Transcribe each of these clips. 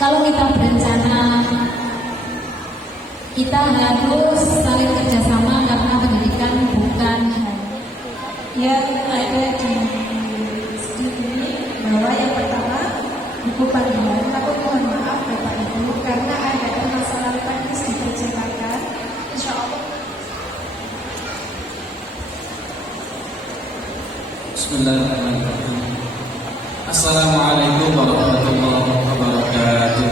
Kalau kita berencana, kita harus saling kerjasama karena pendidikan bukan yang ada di sini bahwa yang pertama buku panduan. Aku mohon maaf Bapak Ibu karena ada permasalahan teknis di percetakan. Insya Allah. Bismillahirrahmanirrahim. Assalamualaikum warahmatullahi wabarakatuh.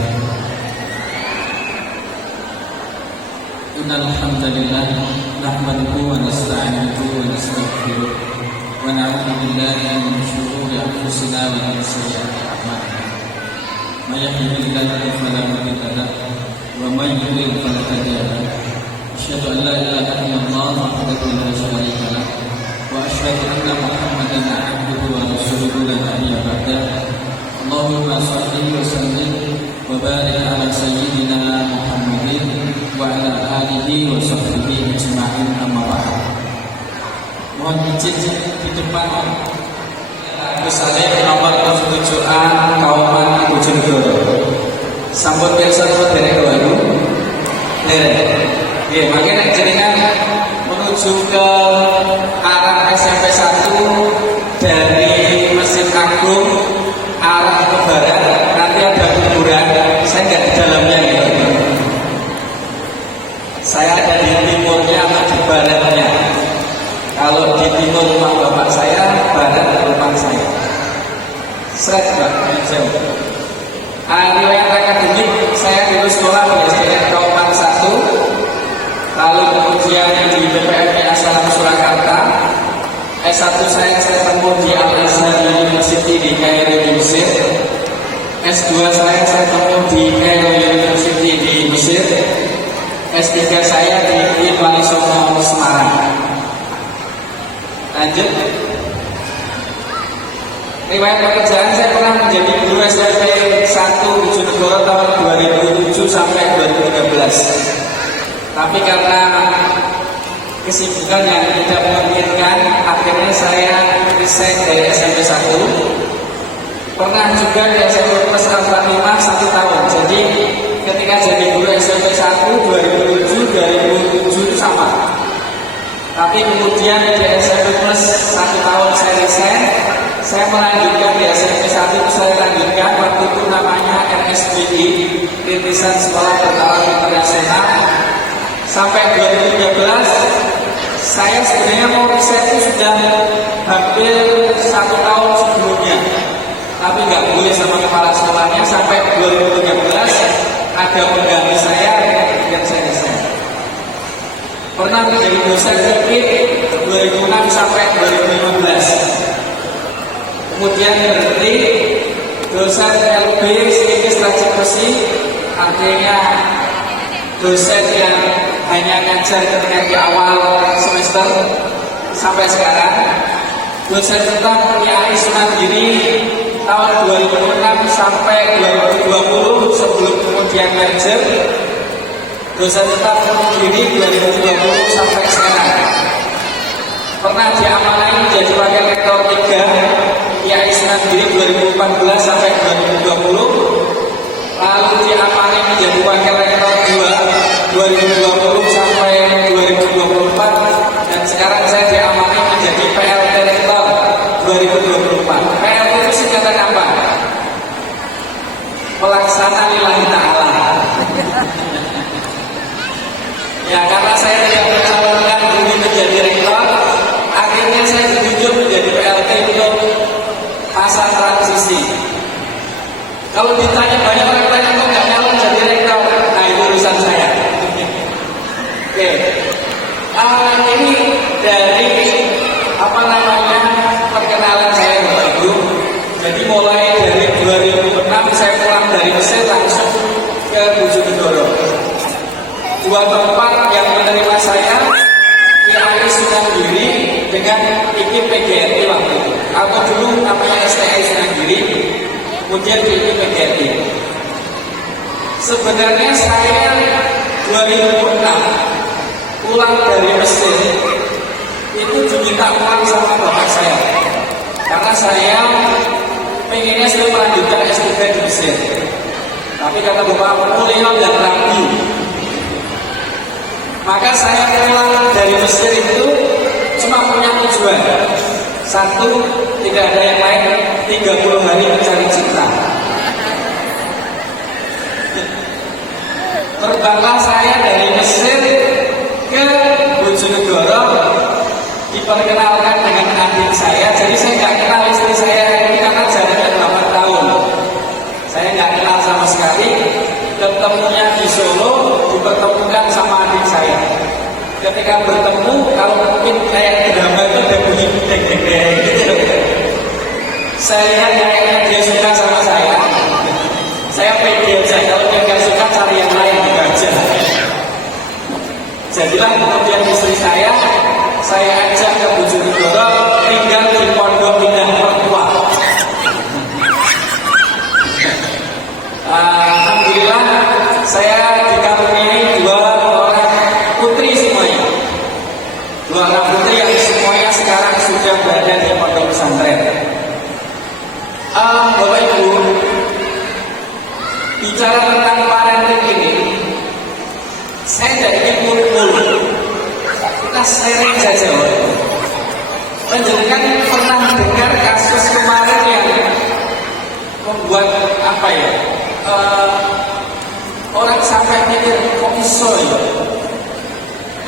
Innal hamdalillah nahmaduhu wa nasta'inuhu wa nastaghfiruh wa na'udzu billahi min shururi anfusina wa min sayyiati a'malina. May yahdihillahu fala mudilla lahu wa may yudlil fala hadiya lahu. Asyhadu an la ilaha illallah wahdahu la syarika lahu wa asyhadu anna Muhammadan 'abduhu wa rasuluhu la nabiyya ba'dahu. Allahumma shalli wa sallim wa barik ala sayyidina Muhammadin wa ala alihi wa sahbihi ajma'in, amma ba'd. Mohon izin di depan Gusaleh nomor persetujuan Kauman Bojonegoro. Sampun pirsa kula derek wae. Nggih, mangke nek jenengan menuju ke arah SMP 1 dari Masjid Agung arah ke barat, nanti ada kuburan. Saya nggak di dalamnya ya. Saya ada di timurnya atau di baratnya. Kalau di timur rumah bapak saya, barat rumah saya. Seret Mbak, jauh. Riwayat akademik saya dulu sekolah di SDN Kauman 1, lalu kemudian di BPMP Asalam Surakarta. S1 saya ketemu di Al-Azhar University di Kairo di Mesir. S2 saya ketemu di Kairo University di Mesir. S3 saya di Wali Songo Semarang. Lanjut. Riwayat pekerjaan saya pernah menjadi guru SMP 1 Bojonegoro tahun 2007 sampai 2013. Tapi karena kesibukan yang tidak memungkinkan, akhirnya saya resign dari SMP 1. Pernah juga di SMP Plus Al-Fatimah 1 tahun. Jadi ketika jadi guru SMP 1 2007 itu sama. Tapi kemudian di SMP Plus 1 tahun saya resign. Saya melanjutkan di SMP 1 itu saya lanjutkan waktu itu namanya RSBI, Rintisan Sekolah Bertaraf Internasional. Sampai 2013 saya sebenarnya mau resign itu sudah hampir 1 tahun sebelumnya, tapi nggak boleh sama kepala sekolahnya. Sampai 2013 ada pengganti saya yang saya resign. Pernah menjadi dosen fikih 2006 sampai 2015. Kemudian berhenti dosen LB Psikis Rajik Besi, akhirnya dosen yang hanya ngajar ketika di awal semester sampai sekarang. Dosen tetap Kiai Sunandiri tahun 2006 sampai 2020 sebelum kemudian merger. Dosen tetap Sunandiri 2020 sampai sekarang. Pernah diamanai menjadi wakil rektor 3 Kiai Sunandiri 2014 sampai 2020. Lalu diamanai menjadi wakil rektor 2 2020 sampai 2024, dan sekarang saya diamanai menjadi PLT rektor 2024. PLT itu singkatan apa? Pelaksana lillahi ta'ala. Ya, karena saya tidak mencalonkan diri menjadi rektor, akhirnya saya ditunjuk menjadi PLT untuk masa transisi. apa namanya perkenalan saya Bapak Ibu. Jadi mulai dari 2006 saya pulang dari Mesir langsung ke Bojonegoro. Dua tempat yang menerima saya IAI Sunandiri dengan IKIP PGRI waktu itu, atau dulu namanya STI Sunandiri, kemudian IKIP PGRI. Sebenarnya saya 2006 pulang dari Mesir itu diminta pulang sama bapak saya, karena saya pengennya saya melanjutkan S3 di Mesir. Tapi kata bapak, kuliah dan rapi. Maka saya pulang dari Mesir itu cuma punya tujuan satu, tidak ada yang lain, 30 hari mencari cinta. Terbanglah saya dari Mesir ke Bojonegoro, diperkenalkan dengan adik saya. Jadi saya nggak kenal istri saya ini karena jaraknya 8 tahun. Saya nggak kenal sama sekali. Ketemunya di Solo, dipertemukan sama adik saya. Ketika bertemu, kalau mungkin kayak drama itu ada bunyi deg-deg gitu. Saya lihat kayaknya dia suka sama saya. Saya pede aja, kalau dia nggak suka cari yang lain aja. Jadilah kemudian istri saya ajak ke Bojonegoro, tinggal di Pondok Indah Pertua. Alhamdulillah saya dikaruniai 2 orang putri semuanya. 2 orang putri yang semuanya sekarang sudah berada di pondok pesantren. Bapak Ibu, bicara tentang parenting ini, saya tidak ingin muluk-muluk. Kita sharing saja. Panjenengan pernah dengar kasus kemarin yang membuat apa ya? Orang sampai mikir kok iso ya?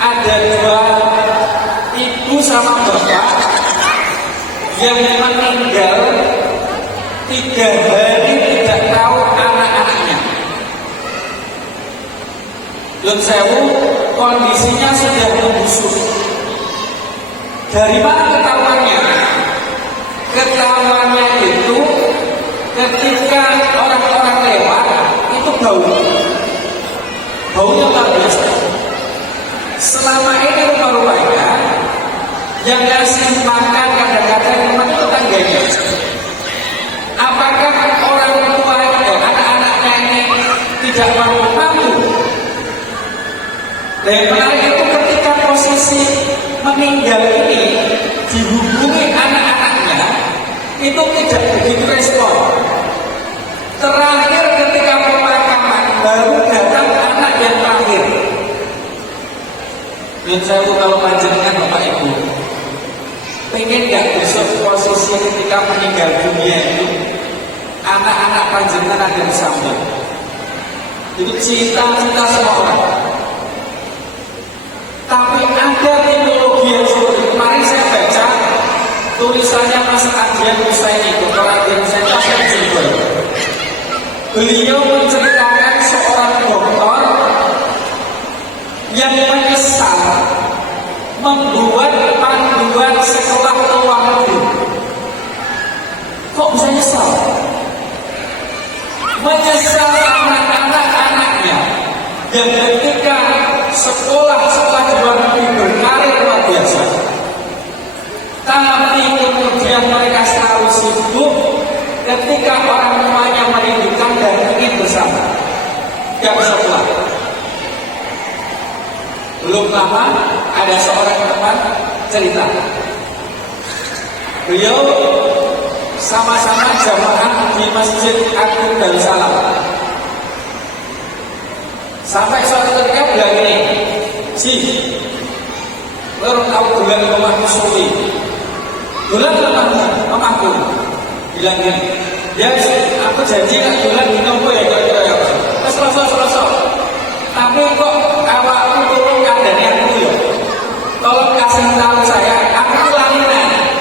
Ada 2 ibu sama bapak yang meninggal 3 hari tidak tahu anak-anaknya. Lun sewu, kondisinya sudah membusuk. Dari mana ketahuannya? Ketahuannya itu ketika orang-orang lewat itu baunya luar biasa. Selama ini rupa-rupanya yang ngasih makan kadang-kadang memang itu tangganya. Apakah orang tua anak-anaknya ini tidak mampu? Dan menarik itu ketika posisi meninggal ini dihubungi anak-anaknya itu tidak begitu respon. Terakhir ketika pemakaman baru datang anak yang terakhir. Dan saya kalau panjenengan Bapak Ibu pengen gak besok posisi ketika meninggal dunia itu anak-anak panjenengan ada yang sambut. Itu cita-cita semua orang. Tapi ada teknologi yang seperti kemarin saya baca tulisannya Mas Adian Husaini, Dr. Adian Husaini, saya jumpa. Beliau menceritakan seorang dokter yang menyesal membuat panduan sekolah luar negeri. Kok bisa nyesal? Menyesal anak-anaknya yang ketika sekolah di luar negeri berkarir luar biasa, tapi kemudian mereka selalu sibuk ketika orang tuanya merindukan dan ingin bersama, tidak bisa pulang. Belum lama ada seorang teman cerita, beliau sama-sama jamaah di Masjid Agung Darussalam. Sampai suatu ketika bilang ini, baru tahu bulan rumahku suwi. Bulan rumahku bilang gini, ya aku janji nak bulan minum ya ya. Selesai. Tapi kok awakku turun kandani aku ya. Tolong kasih tahu saya, aku kelaninan.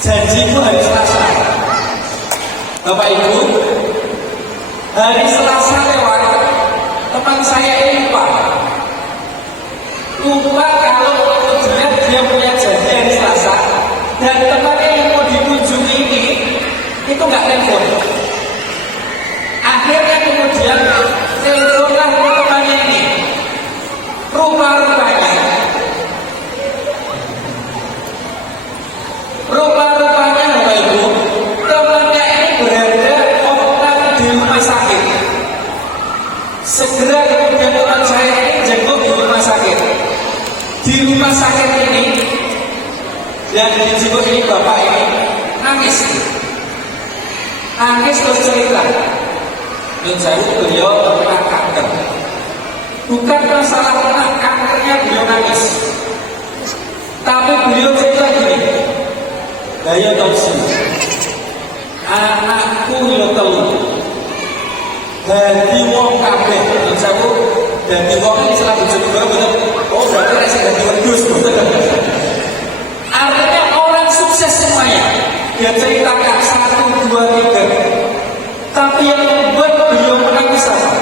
Janjiku hari Selasa. Bapak Ibu, hari Selasa lewat, teman saya ini lupa kalau kebetulan dia punya janji hari Selasa. Yang dijemput ini bapak ini nangis terus cerita. Dan saya beliau kena kanker. Bukan masalah kena kankernya beliau nangis, tapi beliau cerita gini, daya topsi anakku yo telu dadi wong kabeh. Dan saya dadi wong ini salah Bojonegoro betul. Oh berarti saya dadi wedhus betul. Artinya orang sukses semuanya. Dia ceritakan 1, 2, 3. Tapi yang membuat beliau menangis apa?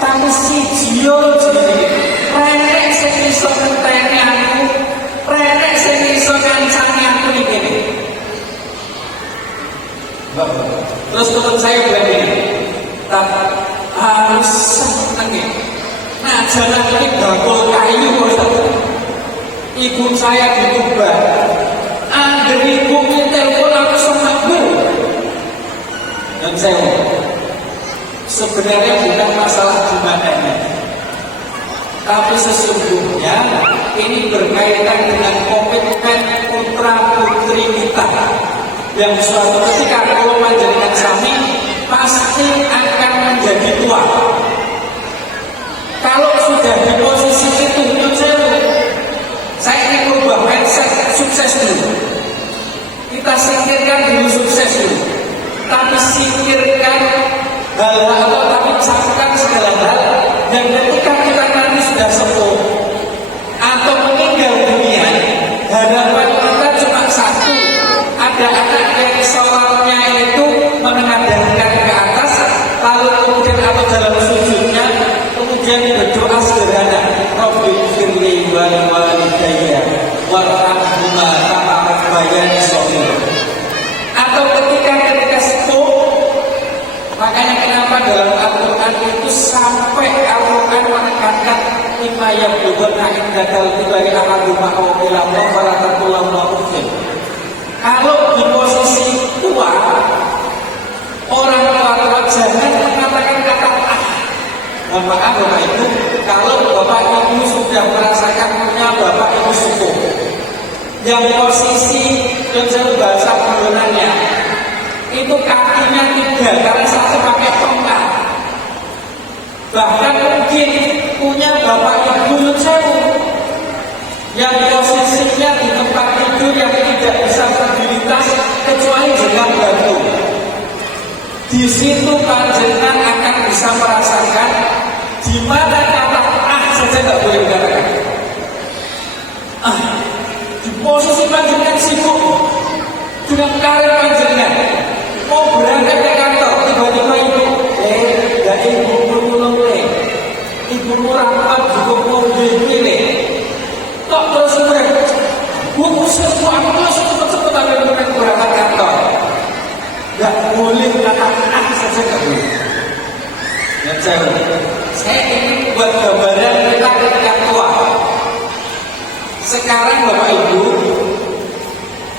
Tapi si Jio jadi renek sing iso ngenteni aku, renek sing iso ngancani aku iki. Terus teman saya bilang ini, tak harus seneng. Nah jalan ini bakul kayu kok. Ibu saya ditubah. Angger ibu telepon aku sama gue. Dan saya sebenarnya bukan masalah jumlahnya, tapi sesungguhnya ini berkaitan dengan komitmen putra putri kita yang suatu ketika kalau panjenengan sami pasti akan menjadi tua. Kalau sudah di posisi itu, saya ingin merubah mindset sukses dulu. Kita singkirkan dulu sukses dulu, tapi singkirkan hal-hal tapi camkan segala hal. Dan ketika kita nanti sudah sepuh atau meninggal dunia, harapan kita cuma satu, ada anak yang sholatnya itu menengadahkan ke atas, lalu kemudian atau dalam sujudnya kemudian berdoa sederhana, Rabbi firli wal walidayya warhamhuma kama rabbayani shaghira. Atau ketika sepuh, makanya kenapa dalam Al-Quran itu sampai Al-Quran menekankan lima yang berguna indakal tibari ahaduma awqilamah falatakullah ma'ufin. Kalau di posisi tua, orang tua jangan mengatakan kata mohon maaf Bapak Ibu, kalau Bapak Ibu sudah merasakan punya Bapak Ibu sepuh yang posisi dalam bahasa penggunaannya itu kakinya 3, karena satu pakai tongkat. Bahkan mungkin punya bapak ibu yang posisinya di tempat tidur yang tidak bisa mobilitas kecuali dengan batu. Di situ panjenengan akan bisa merasakan di mana kata saja tidak boleh dikatakan. Di posisi panjenengan sibuk dengan karir panjenengan, mau berangkat ke kantor, tiba-tiba ibu, dari ibu pulang ibu rapat juga mau dipilih, kok terus mereka, buku sesuatu terus cepet-cepet ada mereka berangkat kantor, nggak boleh katakan saja nggak boleh. Ya saya ingin buat gambaran kita ketika tua. Sekarang Bapak Ibu,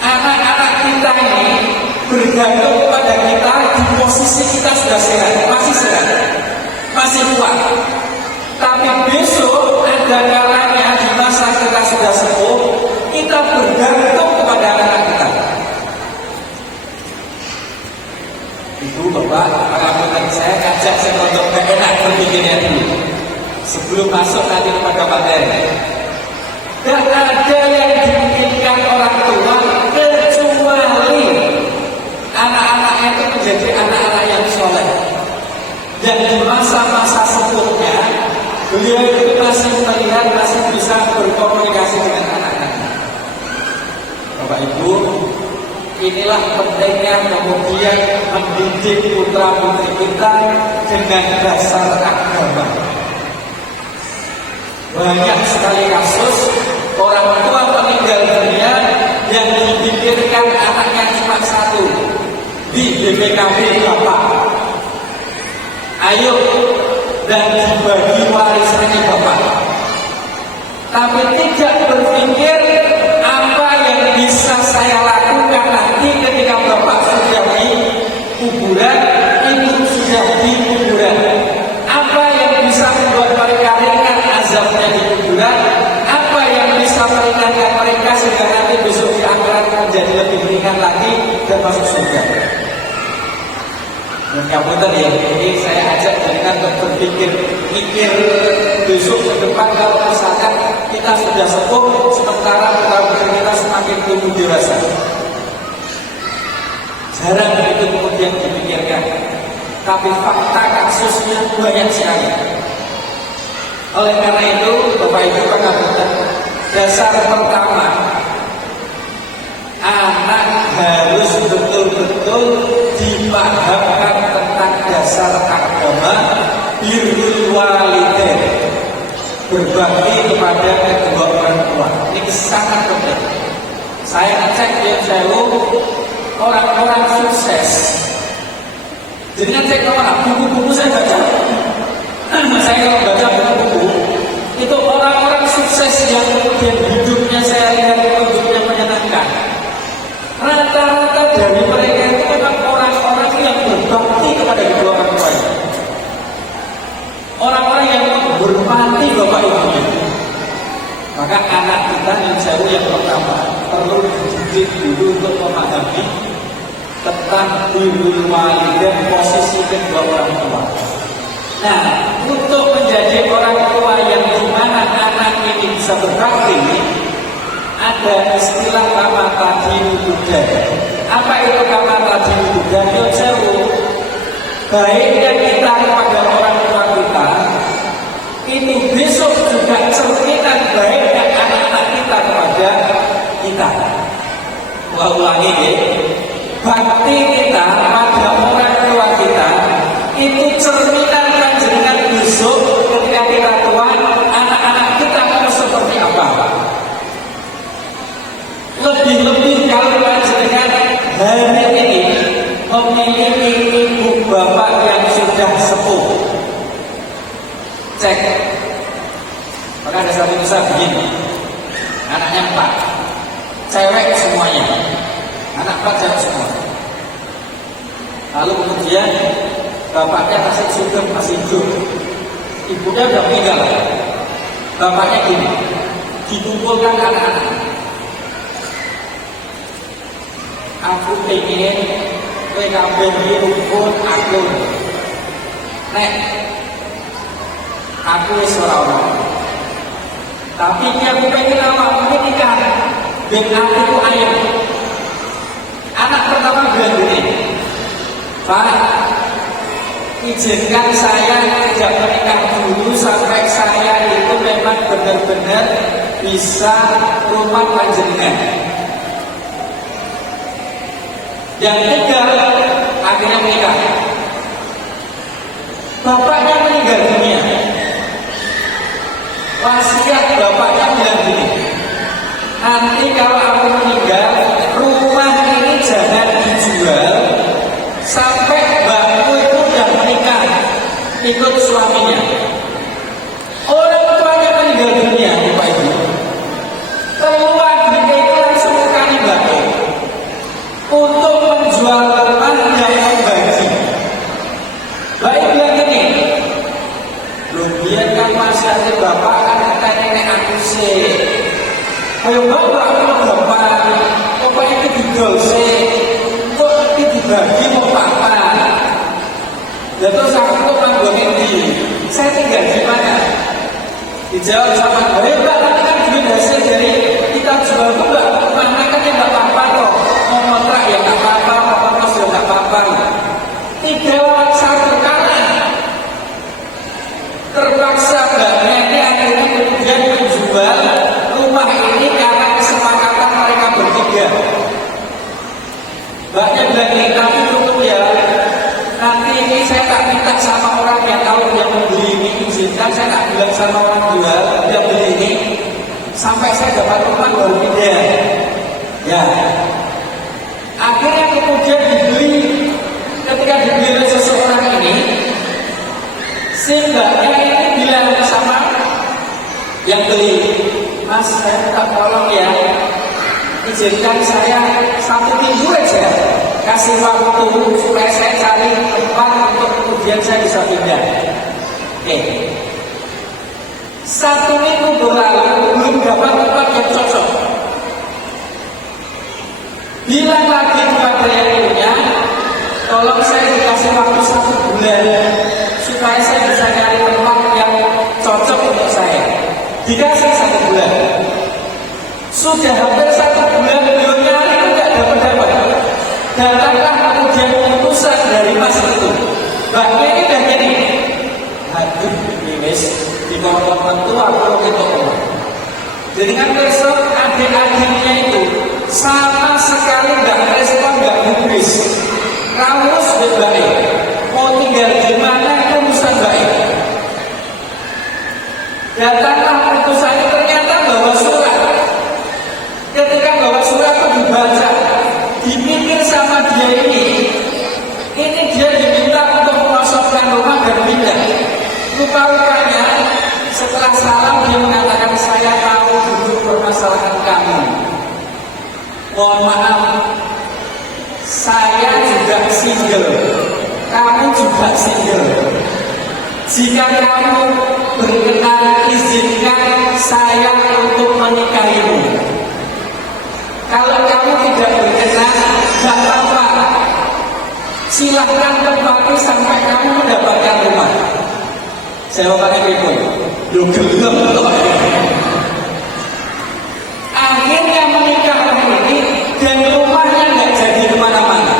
anak-anak kita ini bergantung kepada kita di posisi kita sudah sehat, masih kuat. Tapi besok ada kalanya di masa kita sudah sepuh, kita bergantung kepada anak kita. Ibu, Bapak, para penonton saya ajak saya untuk enak berpikirnya dulu sebelum masuk nanti kepada materi. Dan ada yang diinginkan orang tua kecuali anak-anaknya itu menjadi anak-anak yang soleh, yang di masa-masa sepuhnya beliau itu masih melihat, masih bisa berkomunikasi dengan anak-anaknya. Bapak Ibu, inilah pentingnya kemudian mendidik putra putri kita dengan dasar agama. Banyak sekali kasus orang tua meninggal dunia yang dipikirkan anaknya cuma satu, di BPKB Bapak, ayo dan dibagi warisannya Bapak, tapi tidak berpikir apa yang bisa saya lakukan nanti ketika Bapak sudah di kuburan, Ibu sudah di kuburan. Apa yang bisa membuat mereka ringan azabnya di kuburan? Apa yang bisa meringankan mereka sehingga nanti besok di akhirat menjadi lebih ringan lagi dan masuk surga. Dan kabutan ya, ini saya ajak dengan berpikir, mikir besok ke depan kalau misalkan kita sudah sepuh, sementara kita semakin tumbuh dewasa. Jarang itu kemudian dipikirkan, tapi fakta kasusnya banyak sekali. Oleh karena itu, Bapak Ibu pengabutan, dasar pertama, anak harus betul-betul dipahamkan tentang dasar agama, birrul walidain, berbakti kepada kedua orang tua. Ini sangat penting. Saya ngecek di Sewu, orang-orang sukses. Jadi ngecek kemana? Buku-buku saya baca. Saya kalau baca buku-buku, itu orang-orang sukses yang kemudian hidupnya saya lihat hidupnya menyenangkan. Rata-rata dari mereka itu memang orang-orang yang berbakti kepada kedua orang tuanya. Orang-orang yang menghormati bapak ibunya. Maka anak kita yang jauh yang pertama perlu dididik dulu untuk memahami tentang birrul walidain, posisi kedua orang tua. Nah, untuk menjadi orang tua yang dimana anak ini bisa berbakti, ada istilah kama tadi muda. Apa itu kama tadi muda? Yosewu, baiknya kita kepada orang tua kita, itu besok juga cerminan baiknya anak-anak kita kepada kita. Ulangi ya, bakti kita pada orang tua kita itu cerminan dengan besok ketika kita tua, anak-anak kita mau seperti apa? Lebih-lebih kalau dengan hari ini memiliki ibu bapak yang sudah sepuh. Cek. Maka ada satu kisah begini. Anaknya 4, cewek semuanya. Anak 4 cewek semua. Lalu kemudian bapaknya masih hidup. Ibunya sudah meninggal. Bapaknya gini, dikumpulkan anak-anak. Aku pengen PKB rumpun aku. Nek, aku wis ora ono. Tapi aku pengen awakmu nikah. Ben aku ayam. Anak pertama bilang gini, Pak, izinkan saya tidak menikah dulu sampai saya itu memang benar-benar bisa rumah panjenengan. Yang ketiga, akhirnya menikah. Bapaknya meninggal dunia. Wasiat bapaknya bilang gini, nanti kalau aku meninggal, rumah ini jangan dijual sampai mbakmu itu sudah menikah ikut suaminya. Orang tuanya meninggal dunia, Bapak Ibu. Keluarga itu langsung kali mbakmu untuk menjual rumah yang membagi. Baik bilang gini, belum biar kan masih ada bapak kan kata nenek aku sih. Ayo bapak, bapak, pokoknya itu dijual sih. Kok itu dibagi mau apa? Dan terus aku tuh manggonin saya tinggal di mana? Dijawab sama gue, mbak, nanti kan duit hasil dari kita jual itu mbak, mana kan ya nggak apa-apa kok. Mau kontrak ya nggak apa-apa, mau kos ya nggak apa-apa. 3 lawan 1 kanan. Terpaksa mbaknya ini akhirnya kemudian menjual rumah ini karena kesepakatan mereka bertiga. Mbaknya bilang ini, tapi cukup ya. Nanti ini saya tak minta sama orang yang kalau yang membeli ini izinkan, saya tak bilang sama orang jual yang beli ini sampai saya dapat rumah baru pindah. Ya. Akhirnya kemudian dibeli. Ketika dibeli oleh seseorang ini, si mbaknya ini bilang sama yang beli, Mas, saya minta tolong ya, izinkan saya 1 minggu aja kasih waktu supaya saya cari tempat untuk kemudian saya bisa pindah. Oke. 1 minggu berlalu belum dapat tempat yang cocok. Bilang lagi kepada yang punya, tolong saya dikasih waktu 1 bulan supaya saya bisa cari tempat yang cocok untuk saya. Dikasih 1 bulan. Sudah hampir 1 bulan beliau nyari tidak dapat. Datanglah kemudian utusan dari mas itu. Mbaknya ini udah gini. Aduh, ini di bawah mentua kalau kita orang. Jadi kan besok adik-adiknya itu sama sekali nggak respon, nggak gubris. Kamu sudah baik, mau tinggal di mana itu urusan baik. Datanglah utusan ternyata bawa surat. Ketika bawa surat itu dibaca, dipikir sama dia ini dia diminta untuk mengosongkan rumah dan pindah. Rupa-rupanya setelah salam dia mengatakan, saya tahu dulu permasalahan kamu. Mohon maaf, saya juga single, kamu juga single. Jika kamu berkenan, izinkan saya untuk menikahimu. Kalau kamu tidak berkenan, tidak apa-apa. Silahkan tempati sampai kamu mendapatkan rumah. Jawabannya berikut. Lu gelap loh. Akhirnya menikah ini dan rumahnya nggak jadi kemana-mana.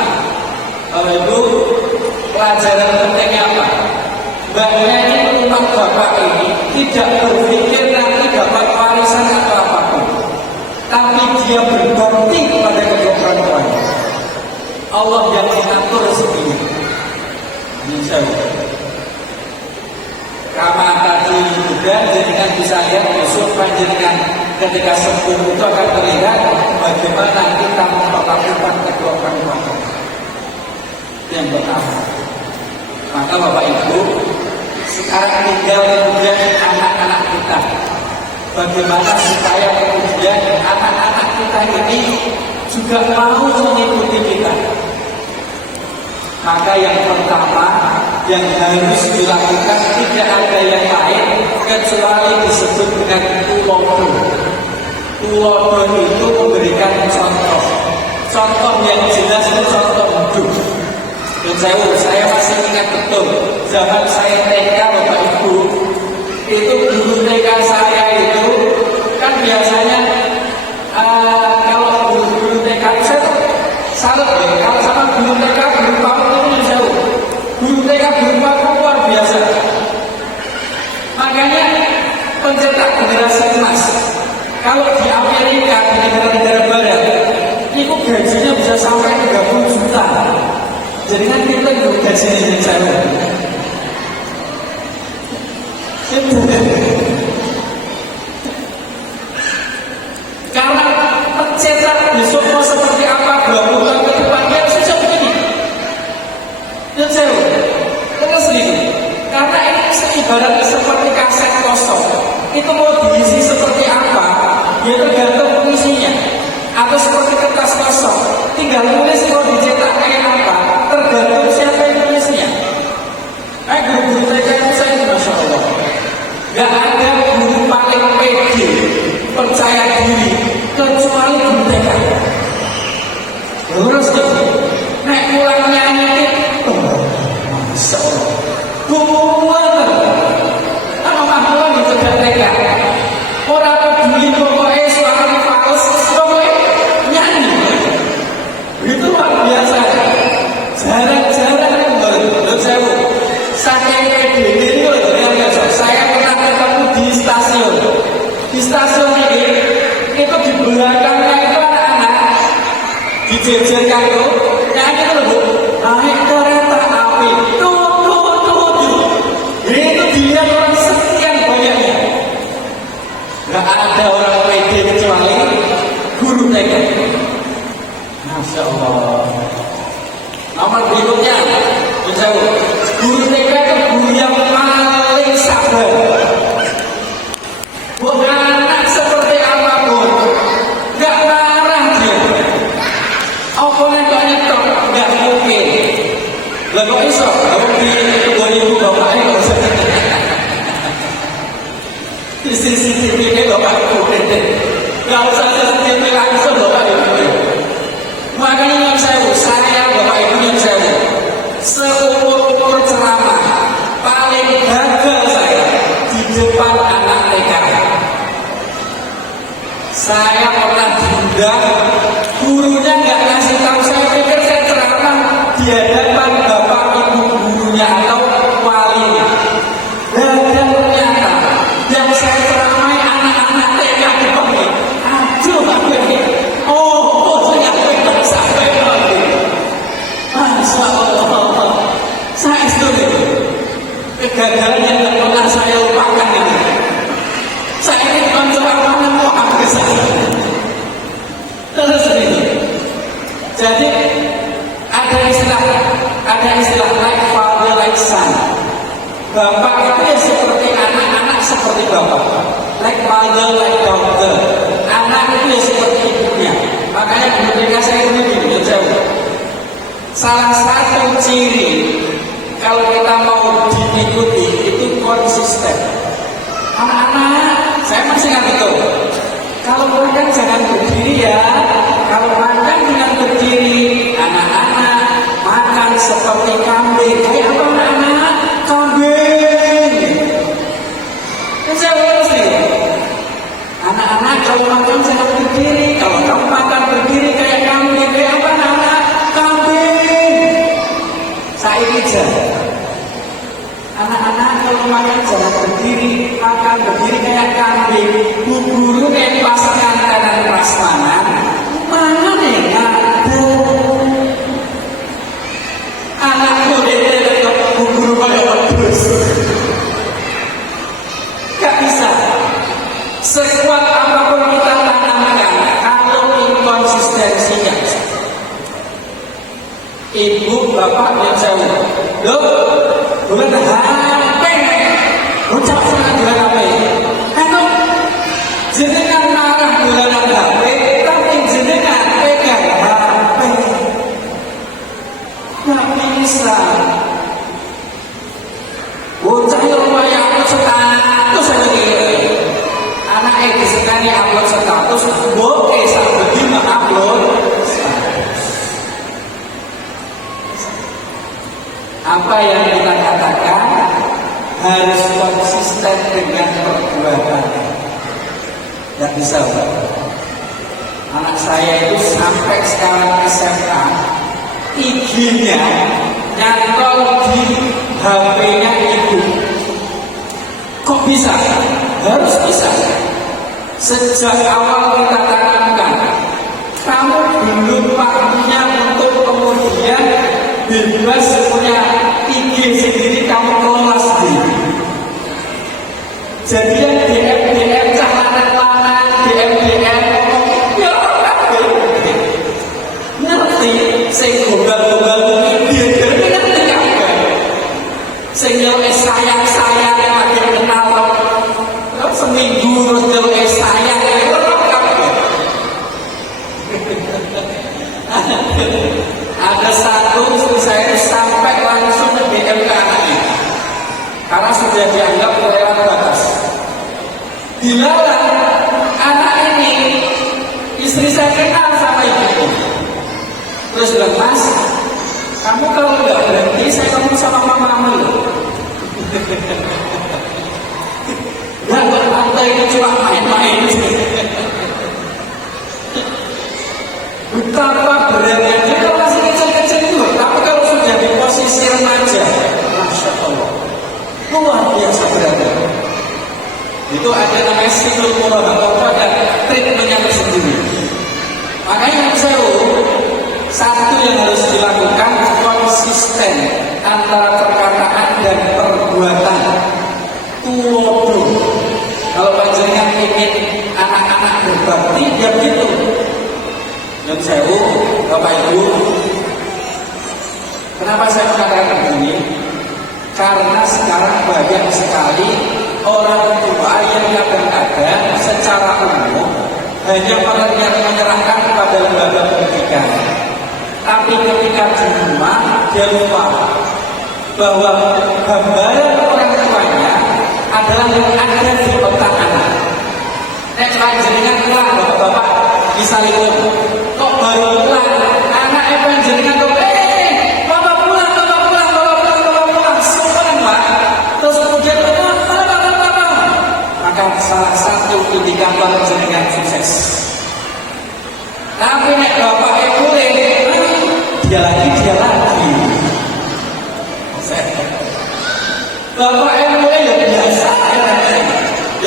Kalau itu pelajaran pentingnya apa? Mbaknya ini rumah bapak ini tidak berpikir nanti dapat warisan atau apapun, tapi dia berbakti kepada kedua orang tuanya. Allah yang mengatur rezekinya. Insyaallah. Kama tadi juga jenengan bisa lihat besok panjenengan ketika sembuh itu akan terlihat bagaimana kita memperlakukan kedua orang tua. Yang pertama, maka Bapak Ibu sekarang tinggal kemudian anak-anak kita. Bagaimana supaya kemudian anak-anak kita ini juga mau mengikuti kita. Maka yang pertama yang harus dilakukan tidak ada yang lain kecuali disebut dengan tulodo. Tulodo itu memberikan contoh. Contoh yang jelas itu contoh hidup. Saya masih ingat betul zaman saya TK Bapak Ibu, itu guru TK saya itu kan biasanya kalau guru TK saya tuh salut deh kalau sama guru TK guru PAUD itu jauh. Guru TK guru PAUD luar biasa. Makanya pencetak generasi emas. Kalau di Amerika, di negara-negara barat, itu gajinya bisa sampai 30 juta. Jadi kan kita juga gajinya yang jauh. Itu karena pencetak besok mau seperti apa 20 tahun ke depannya susah begini. Yang jauh. Terus gitu. Karena ini ibaratnya seperti kaset kosong. Itu mau diisi seperti apa? Ya tergantung isinya. Atau seperti kertas kosong. Tinggal tulis mau dicetak kayak apa. Tergantung siapa yang tulisnya. Guru-guru TK itu saya Masya Allah. Gak ada guru paling pede, percaya diri, kecuali guru TK. Terus gitu. Nek pulang nyanyi, Masya Allah. Buat apa pulang di TK? Orang peduli pokoknya suara fals, pokoknya nyanyi. Itu luar biasa. Jarang-jarang loh saking pede ini loh saya pernah ketemu di stasiun. Di stasiun ini itu di belakangnya itu anak-anak dijejerkan itu nyanyi itu loh, naik kereta api tuh. Itu dilihat orang sekian banyaknya. Gak ada orang pede kecuali guru TK. Masya Allah. Nomor berikutnya, guru TK itu guru yang paling sabar. Bukan anak seperti apapun, gak marah dia. Oponnya kok nyetok, gak mungkin. Lah kok iso? Kalau di kedua ibu bapaknya kok bisa. Di CCTV-nya bapakku, gak usah CCTV langsung bapak ibu. Saya pernah diundang, gurunya nggak ngasih tahu. Saya pikir saya ceramah di hadapan bapak ibu gurunya atau walinya. Dan ternyata yang saya ceramai anak-anak TK di bawah. Aduh, saya pegang sampai lagi. Masya Allah, saya setuju. Kegagalan yang tidak pernah saya lupakan ini. Saya ini penceramahnya mau habis saja. Terus ini. Jadi ada istilah like father like son. Bapak itu ya seperti anak, anak seperti bapak. Like mother like daughter. Anak itu ya seperti ibunya. Makanya ketika saya ini jauh. Salah satu ciri kalau kita mau diikuti itu konsisten. Anak-anak, saya masih ingat itu. Kalau makan jangan berdiri ya. Kalau makan jangan berdiri. Anak-anak makan seperti kambing. Kayak apa anak-anak? Kambing. Ini saya urus nih. Anak-anak kalau makan jangan berdiri. Kalau kamu makan berdiri kayak kambing. Kayak apa anak-anak? Kambing. Saya ijazah. Anak-anak kalau makan jangan berdiri, makan berdiri kayak kambing. Bu guru kayak pasangan kanan prasmanan, mana nih ada? Anakku dia bu guru kayak wedus. Gak bisa. Sekuat apapun kita tanamkan, kalau inkonsistensinya. Ibu, bapak, yang jauh. Loh, bukan HP. Ucap sangat bulan HP. Itu jenengan marah bulan HP, tapi jenengan pegang HP. Nggak bisa. Bocah yang lumayan upload status aja gitu. Anak disekali upload status, bokeh sampai lima upload. Apa yang kita katakan harus konsisten dengan perbuatan. Tidak bisa, Pak. Anak saya itu sampai sekarang SMA, IG-nya nyantol di HP-nya ibu. Kok bisa? Harus bisa. Sejak awal kita tanamkan, kamu belum waktunya untuk kemudian bebas punya IG sendiri, kamu kelola sendiri. Jadi yang DM cahanan-cahanan, DM ya ngerti, sing gombal-gombal ini dia ngerti apa. Sing yo sayang-sayang makin kenal seminggu terus sayang ada satu istri saya itu sampai langsung DM ke anaknya karena sudah dianggap kelewat batas. Dilarang anak ini istri saya kenal sama ibu. Terus bilang, Mas, kamu kalau nggak berhenti saya ngomong sama mamamu. Nggak berpantai ini cuma main-main. Betapa beratnya dia kalau masih kecil-kecil itu, tapi kalau sudah di posisi remaja, Masya Allah, luar biasa beratnya. Itu ada namanya siklus murahakah dan treatmentnya tersendiri. Makanya yang saya satu yang harus dilakukan konsisten antara perkataan dan perbuatan. Tuwodo. Kalau panjenengan ingin anak-anak berbakti, ya begitu. Dan saya, Bapak Ibu, kenapa saya mengatakan begini? Karena sekarang banyak sekali orang tua yang kadang-kadang secara umum hanya menyerahkan kepada lembaga pendidikan. Tapi ketika di rumah, dia lupa bahwa gambaran orang tuanya adalah yang ada di otak anak. Panjenengan pulang, Bapak-bapak bisa lihat. Kok baru pulang? Anak panjenengan kok Bapak pulang. Sekarang Pak. Terus kemudian maka salah satu indikator jenengan sukses.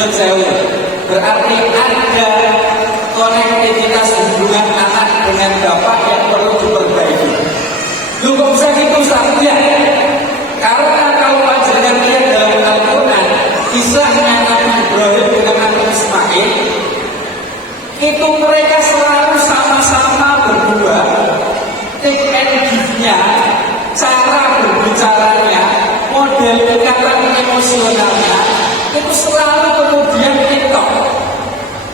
Nun sewu. Berarti ada konektivitas hubungan anak dengan bapak yang perlu diperbaiki. Lu kok bisa gitu saja? Karena kalau pelajaran lihat dalam Al-Quran, kisahnya Nabi Ibrahim dengan Nabi Ismail, itu mereka selalu sama-sama berdua. Take and give-nya, cara berbicaranya, model ikatan emosionalnya, itu selalu kemudian tiktok.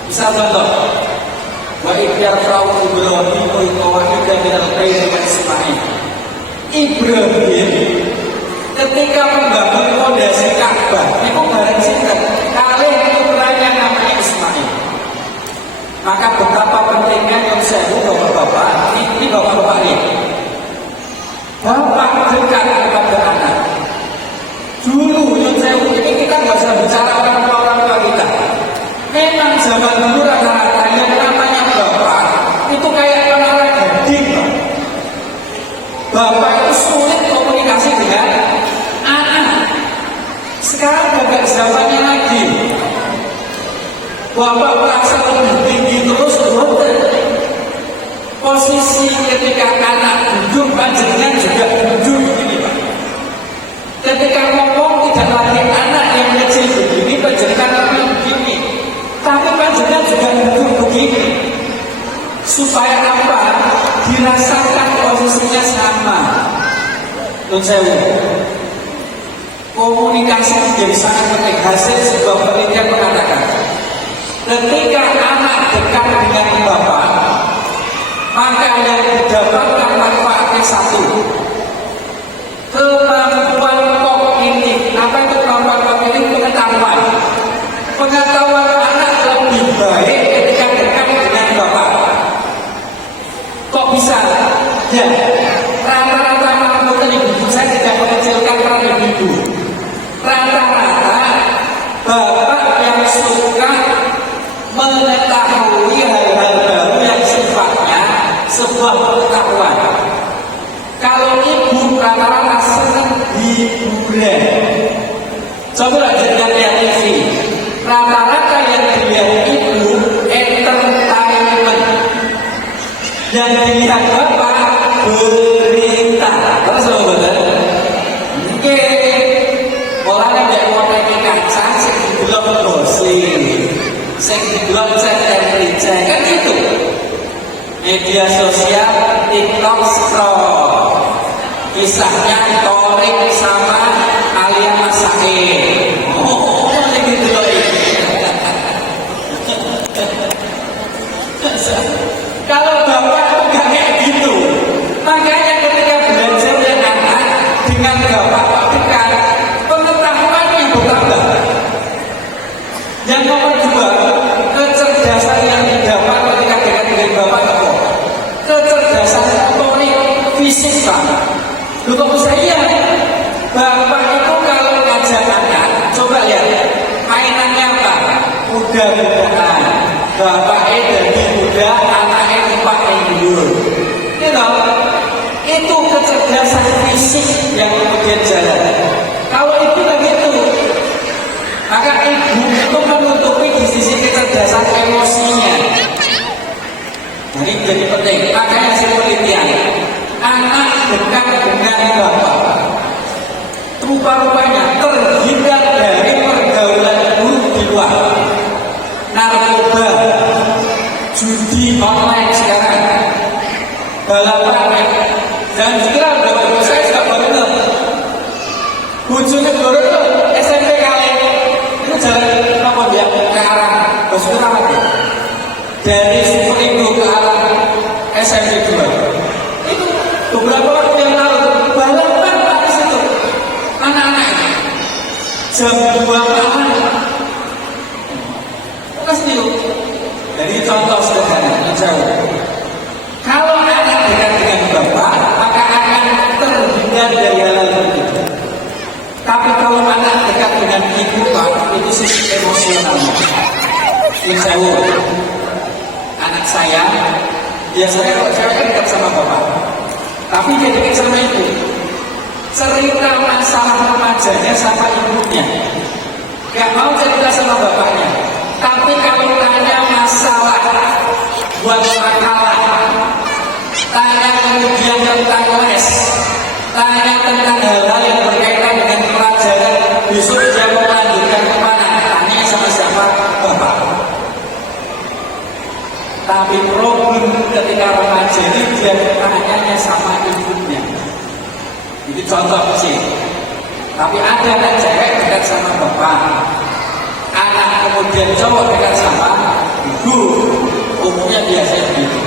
Bisa contoh, wa ikhtiar Frau Ibrahim dan al-Qaid Ismail. Ibrahim ketika membangun fondasi Ka'bah itu bareng sinten kalih putranya namanya Ismail. Maka betapa pentingnya yang saya bapak-bapak ini bapak-bapak ini bapak dekat kepada anak. Dulu yang saya ini kita nggak usah bicara orang tua kita. Memang zaman dulu rata-rata yang namanya bapak itu kayak menara gading. Bapak itu sulit komunikasi dengan anak. Sekarang bukan zamannya lagi. Bapak merasa lebih tinggi terus betul. Posisi ketika anak duduk panjenengan juga duduk begini Pak. Ketika ngomong tidak lagi anak yang kecil begini, panjenengan lebih begini. Tapi panjenengan juga duduk begini. Supaya apa? Dirasakan posisinya sama. Nun sewu. Komunikasi menjadi sangat penting. Hasil sebuah penelitian mengatakan, ketika anak dekat dengan bapak, maka yang didapatkan manfaatnya satu, kemampuan kognitif. Apa itu kemampuan kognitif? Pengetahuan. Pengetahuan anak lebih baik ketika dekat dengan bapak. Kok bisa? Ya, rata-rata makmur ibu, saya tidak mengecilkan peran ibu. Rata-rata bapak yang suka mengetahui hal-hal baru yang sifatnya sebuah pengetahuan. Kalau ibu rata-rata senang hiburan. Coba jangan lihat TV. Rata-rata yang dilihat ibu entertainment. Yang dilihat bapak berita. Terus betul. Oke. Polanya tidak mau pakai kaca, sih belum gosip. Saya belum cek temperature kan itu. Media sosial, TikTok, scroll. Kisahnya Torik sama Alia Masakin. Oh, gitu loh ini. Kalau bapak itu gak kayak gitu, makanya ketika belajar dengan anak dengan bapak dekat, pengetahuannya bertambah. Yang nomor dua, kecerdasan yang didapat ketika dekat dengan bapak itu kecerdasan motorik fisik Pak. Lu kok bisa iya? Bapak itu kalau ngajak anak, coba lihat mainannya apa? Kuda-kudaan. Bapaknya dari kuda, anaknya numpak indur. Itu kecerdasan fisik yang kemudian jalan. Kalau ibu begitu, maka ibu itu menutupi di sisi kecerdasan emosinya. Jadi jadi penting. Makanya hasil penelitian, anak dekat dengan bapak, rupa-rupanya terhindar dari pergaulan buruk di luar, narkoba, judi online sekarang, balapan, dan juga saya juga benar. Bujurnya baru itu SMP kali itu jalan apa dia ke arah Basuki dari Sumeringo ke arah SMP 2 itu beberapa waktu yang lalu balapan Pak di situ anak-anak itu jam 2 malam pasti yuk. Jadi contoh sederhana jauh. Kalau anak dekat dengan bapak maka akan terhindar dari hal-hal begitu. Tapi kalau anak dekat dengan ibu Pak, itu sisi emosionalnya. Misalnya anak saya biasanya kalau cewek kan dekat sama bapak, tapi dia dekat sama ibu. Cerita masalah remajanya sama ibunya. nggak mau cerita sama bapaknya. Tapi kalau tanya masalah, buat makalah, tanya kemudian tentang les, tanya tentang hal-hal yang berkaitan dengan pelajaran, besok dia mau melanjutkan kemana? Tanya sama siapa? Bapak. Tapi problem ketika remaja ini dia tanyanya sama ibunya. Itu contoh sih. Tapi ada anak cewek dekat sama bapak, anak kemudian cowok dekat sama ibu. Umumnya biasa begitu.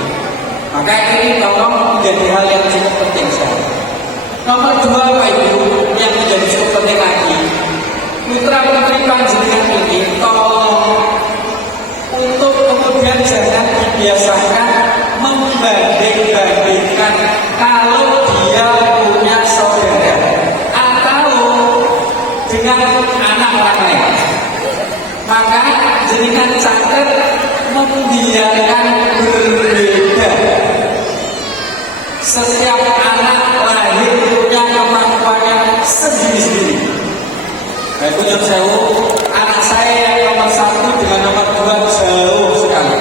Maka ini tolong menjadi hal yang cukup penting sekali. Nomor 2 Bapak Ibu yang menjadi cukup penting lagi, putra putri panjenengan ini tolong untuk kemudian jangan dibiasakan membanding-bandingkan kalau dia punya saudara atau dengan anak orang lain. Maka jenengan catat membiarkan berbeda. Setiap anak lahir punya kemampuannya sendiri-sendiri. Baik, Nyun Sewu, anak saya yang nomor 1 dengan nomor 2 jauh sekali.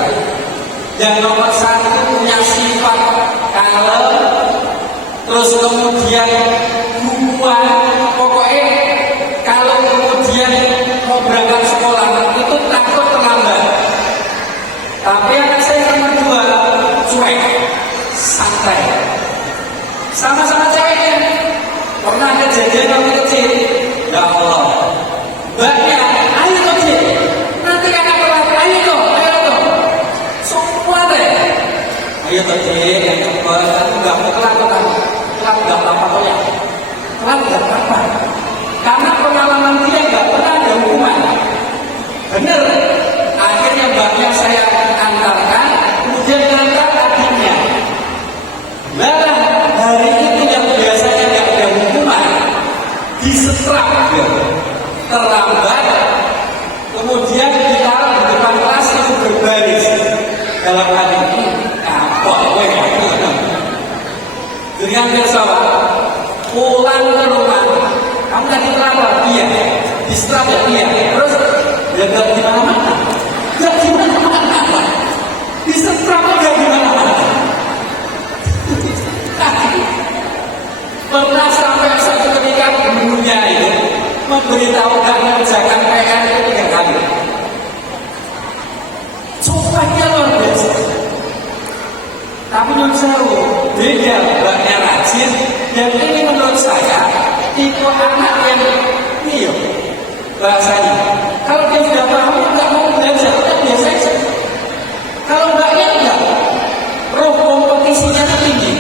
Yang nomor 1 punya sifat kalem, terus kemudian bukuan, pokoknya kalau kemudian mau berangkat sekolah itu takut terlambat. Tapi anak saya nomor 2 cuek, santai. Sama-sama ceweknya. Pernah kejadian waktu kecil, ya Allah, mbaknya, ayo kecil, nanti kakak kelas, ayo toh, semua deh. Ayo kecil, yang cepat, aku gak mau kelas gak apa-apa ya, kelas gak apa-apa. Karena pengalaman dia gak pernah ada hukuman. Bener, akhirnya mbaknya saya antarkan, kemudian ngantar adiknya. Lah, hari itu yang biasanya gak ada hukuman, disetrap terlambat, kemudian ditaruh di depan kelas itu berbaris. Dalam hal ini, kapok, dengan bersama pulang ke rumah. Kamu tadi terlambat, iya. Disetrap ya, iya. Terus, ya gak di mana-mana. Gak di mana-mana. Disetrap gak di mana-mana. Pernah sampai satu ketika gurunya itu memberitahukan mengerjakan PR itu 3 kali. Copetnya luar biasa. Tapi Nyun Sewu, beda mbaknya rajin. Dan ini menurut saya tipe anak yang iya bahasanya. Kalau dia sudah paham, nggak mau belajar, kan biasa aja. Kalau mbaknya enggak, roh kompetisinya tinggi.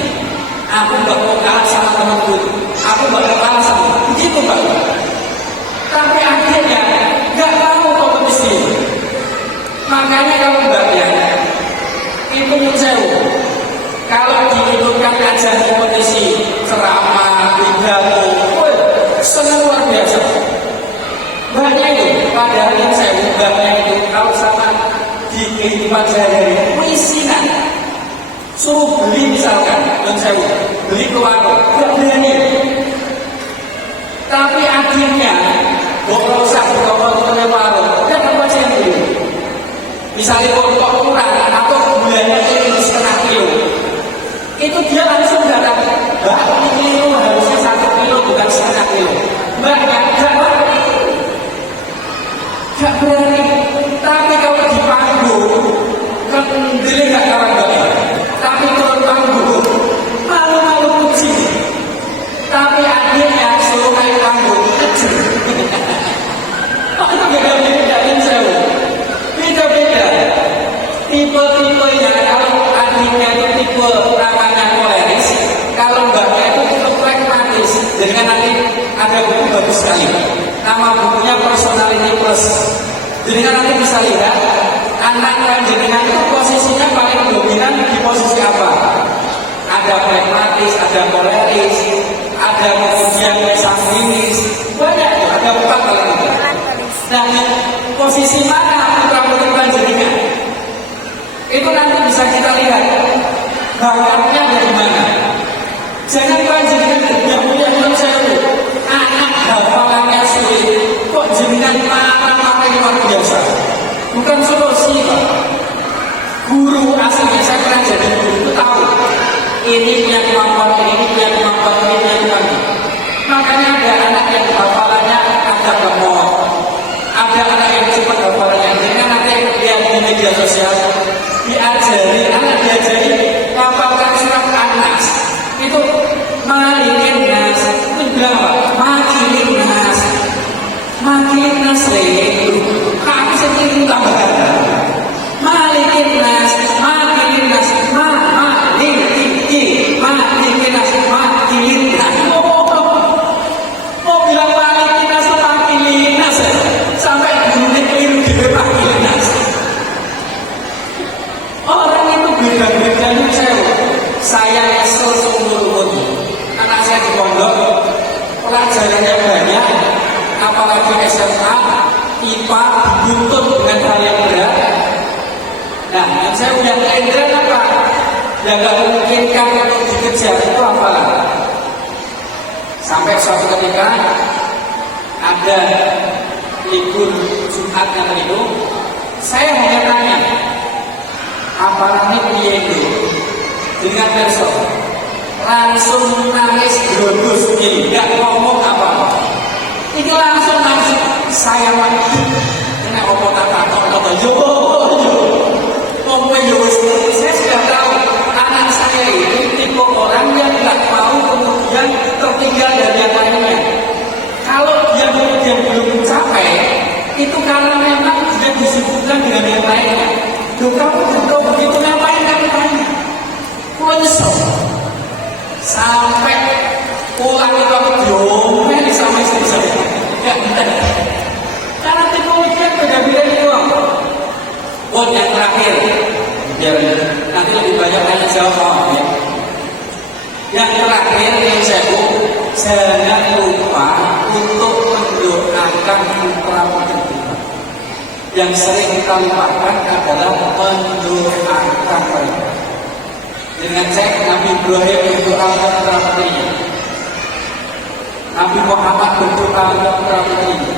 Aku nggak mau kalah sama temanku, aku nggak mau kalah sama begitu mbak. Tapi akhirnya nggak mau kompetisi. Makanya kalau mbaknya itu Nyun Sewu, kalau diikutkan ajar kompetisi ceramah, pidato, senang luar biasa. Mbaknya itu padahal Nyun Sewu, mbaknya itu kalau sama di kehidupan sehari-hari puisinan. Suruh beli misalkan, Nyun Sewu, beli ke warung, gak berani. Tapi akhirnya, gak usah buka warung, dan apa aja yang beli. Misalnya kok kurang, atau gulanya ini 1,5 kilo, itu dia langsung datang, Mbak, ini itu harusnya 1 kilo, bukan 1,5 kilo. Mbak, gak berani. Tapi kalau di panggung, kan beli gak kawan mbak. Tapi turun panggung, malu-malu kucing. Tapi akhirnya suruh naik panggung, kecil. Itu beda-beda, Nyun Sewu. Beda-beda. Tipe-tipenya, kalau adiknya itu tipe namanya koleris, kalau mbaknya itu tipe pragmatis. Jadi kan nanti ada buku bagus sekali. Nama bukunya Personality Plus. Jadi kan nanti bisa lihat anak panjenengan itu posisinya paling dominan di posisi apa? Ada pragmatis, ada koleris, ada kemudian sanguinis, banyak tuh, ada 4 paling itu. Nah, posisi mana putra putri panjenengan? Itu nanti bisa kita lihat bakatnya dari mana. Jangan panjenengan tidak punya Nyun Sewu, anak hafalannya sulit, kok jenengan marah solusi Pak. Guru aslinya saya pernah jadi guru itu tahu ini punya kemampuan ini punya kemampuan ini punya kemampuan. Makanya ada anak yang hafalannya agak lemot, ada anak yang cepat hafalannya. Jadi nanti lihat di media sosial diajari anak diajari hafalkan surat An-Nas itu malikin nas itu bilang apa? Makilin nas kamu sendiri tambahkan malikin nas makilin nas mau bilang malikin nas makilin nas sampai gurunya keliru juga makilin nas. Orang itu beda-bedanya saya kesel seumur-umur. Anak saya di pondok pelajarannya banyak, apalagi SMA, IPA dituntut dengan hal yang berat. Nah, yang saya punya kelenderan apa? Yang gak memungkinkan untuk dikejar itu apalah. Sampai suatu ketika ada libur Jumat yang itu, saya hanya tanya, apalah ini piye itu? Dengan besok langsung nangis globus ini, gak ngomong apa-apa. Ini langsung saya lagi kena omongan kata yo ngomong yo saya sudah tahu anak saya ini tipe orang yang nggak mau kemudian tertinggal dari yang lainnya. Kalau dia kemudian belum mencapai itu karena memang dia disibukkan dengan yang lainnya. Kamu begitu ngapain kamu tanya? Nyesel sampai pulang itu aku diomel sama istri saya. Karena tipe weekend beda-beda itu. Yang terakhir, biar nanti lebih banyak tanya jawab ya. Yang terakhir yang jangan lupa untuk mendoakan putra putri kita. Yang sering kita lupakan adalah mendoakan mereka. Dengan cek Nabi Ibrahim berdoa untuk putra putrinya, Nabi Muhammad berdoa untuk putra putrinya.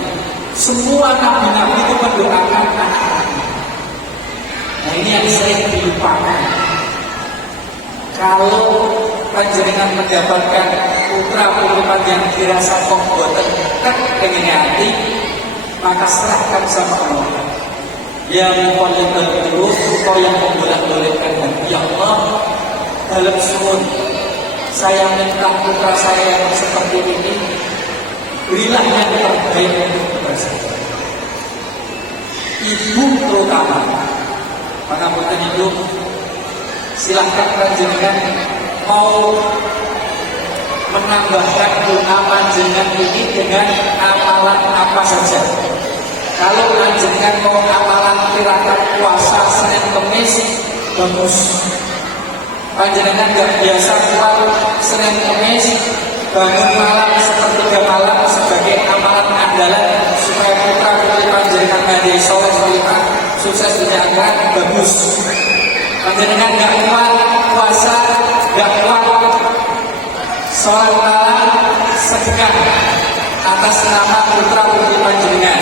Semua nabi-nabi itu mendoakan anak-anaknya. Nah ini yang sering dilupakan. Kalau panjenengan mendapatkan putra putri yang dirasa kok boten tek dengan hati, maka serahkan sama Allah. Yang muqallibal qulub, Engkau yang membolak-balikkan hati. Ya Allah, dalam sunnah saya minta putra saya yang seperti ini, berilah yang terbaik untuk putra saya. Ibu terutama, maka bukan ibu, silahkan panjenengan mau menambahkan doa panjenengan ini dengan amalan apa saja. Kalau panjenengan mau amalan tirakat puasa Senin Kemis, bagus. Panjenengan gak biasa kuat Senin Kemis, bangun malam sepertiga malam sebagai amalan andalan supaya putra putri panjenengan menjadi soleh solehah sukses dunia akhirat, bagus. Panjenengan gak kuat puasa, gak kuat sholat malam, sedekah atas nama putra putri panjenengan.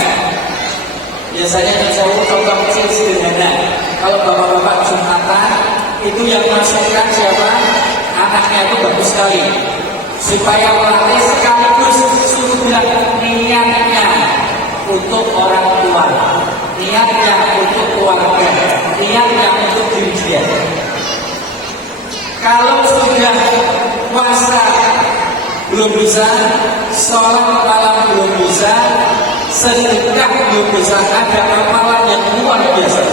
Biasanya yang saya contoh kecil sederhana. Kalau bapak-bapak Jumatan itu yang masukkan siapa? Anaknya itu bagus sekali. Supaya melatih sekaligus suruh bilang niatnya untuk orang tua, niatnya untuk keluarga, niatnya untuk diri dia. Kalau sudah puasa belum bisa, sholat malam belum bisa, sedekah belum bisa, ada amalan yang luar biasa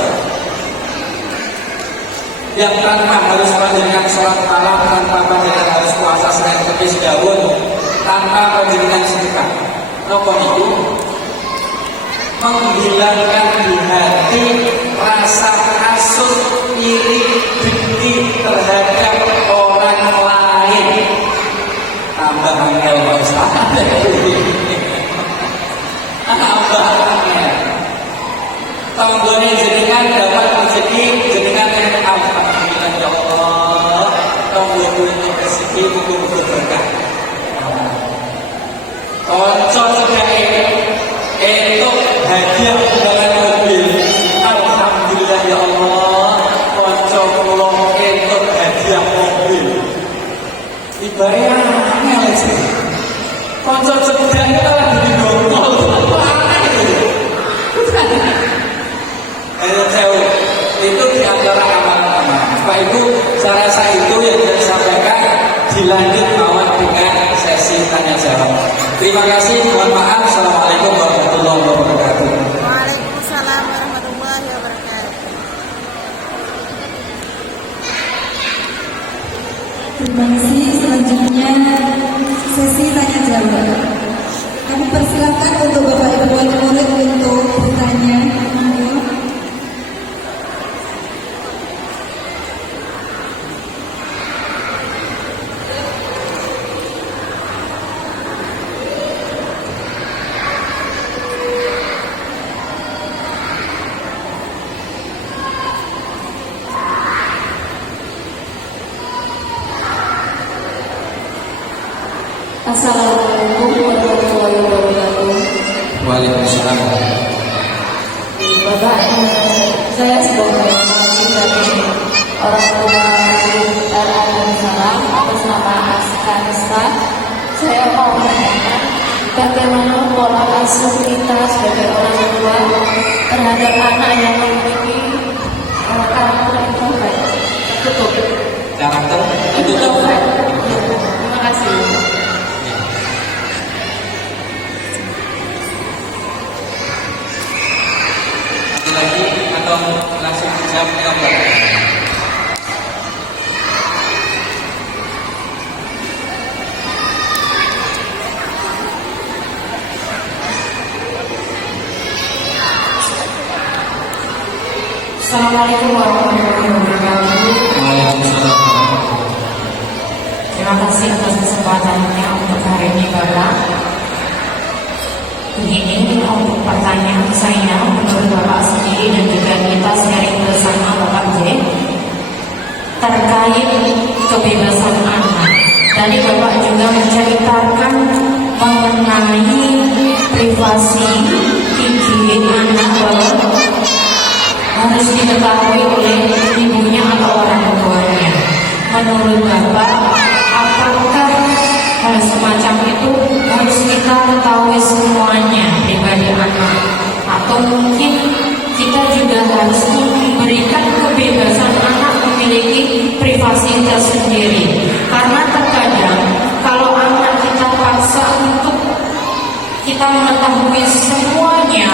yang tanpa harus panjenengan sholat malam, tanpa panjenengan harus puasa Senin Kemis Daun, tanpa panjenengan sedekah. Apa itu? Menghilangkan di hati rasa hasut, iri, dengki terhadap orang lain. Tambah angel Pak Ustaz. Tambah angel. Tanggone jenengan dapat rezeki, jenengan yang alhamdulillah ya Allah. Tanggone rezeki muga-muga berkah. Konco sedaya entuk hadiah undangan mobil. Alhamdulillah Ibaratnya aneh aja. Konco cedek itu lagi di gomol, itu aneh gitu. Ayo jauh, itu di antara amal-amal. Pak Ibu, saya rasa itu yang saya sampaikan. Dilanjut mawon dengan sesi tanya jawab. Terima kasih, mohon maaf. Assalamualaikum warahmatullahi wabarakatuh. Waalaikumsalam warahmatullahi wabarakatuh. Terima kasih. Selanjutnya sesi tanya jawab. Kami persilakan untuk Bapak Ibu wali murid untuk bertanya. Monggo. Assalamualaikum warahmatullahi wabarakatuh. Waalaikumsalam. Bapak, saya sebagai mahasiswa dari orang tua RA Salam atas nama Kansa, saya mau menanyakan bagaimana pola asuh kita sebagai orang tua terhadap anak yang memiliki karakter introvert. Tutup. Karakter Introvert. Terima kasih. lagi atau langsung dijawab gambar? Assalamualaikum warahmatullahi wabarakatuh. Waalaikumsalam. Terima kasih atas kesempatannya untuk hari ini Bapak. Begini untuk pertanyaan saya menurut Bapak sendiri dan juga kita sharing bersama Bapak J terkait kebebasan anak. Tadi Bapak juga menceritakan mengenai privasi izin anak bahwa harus diketahui oleh ibunya atau orang tuanya. Menurut Bapak, apakah hal semacam itu harus kita ketahui semuanya pribadi anak, atau mungkin kita juga harus memberikan kebebasan anak memiliki privasi tersendiri? Karena terkadang kalau anak kita paksa untuk kita mengetahui semuanya,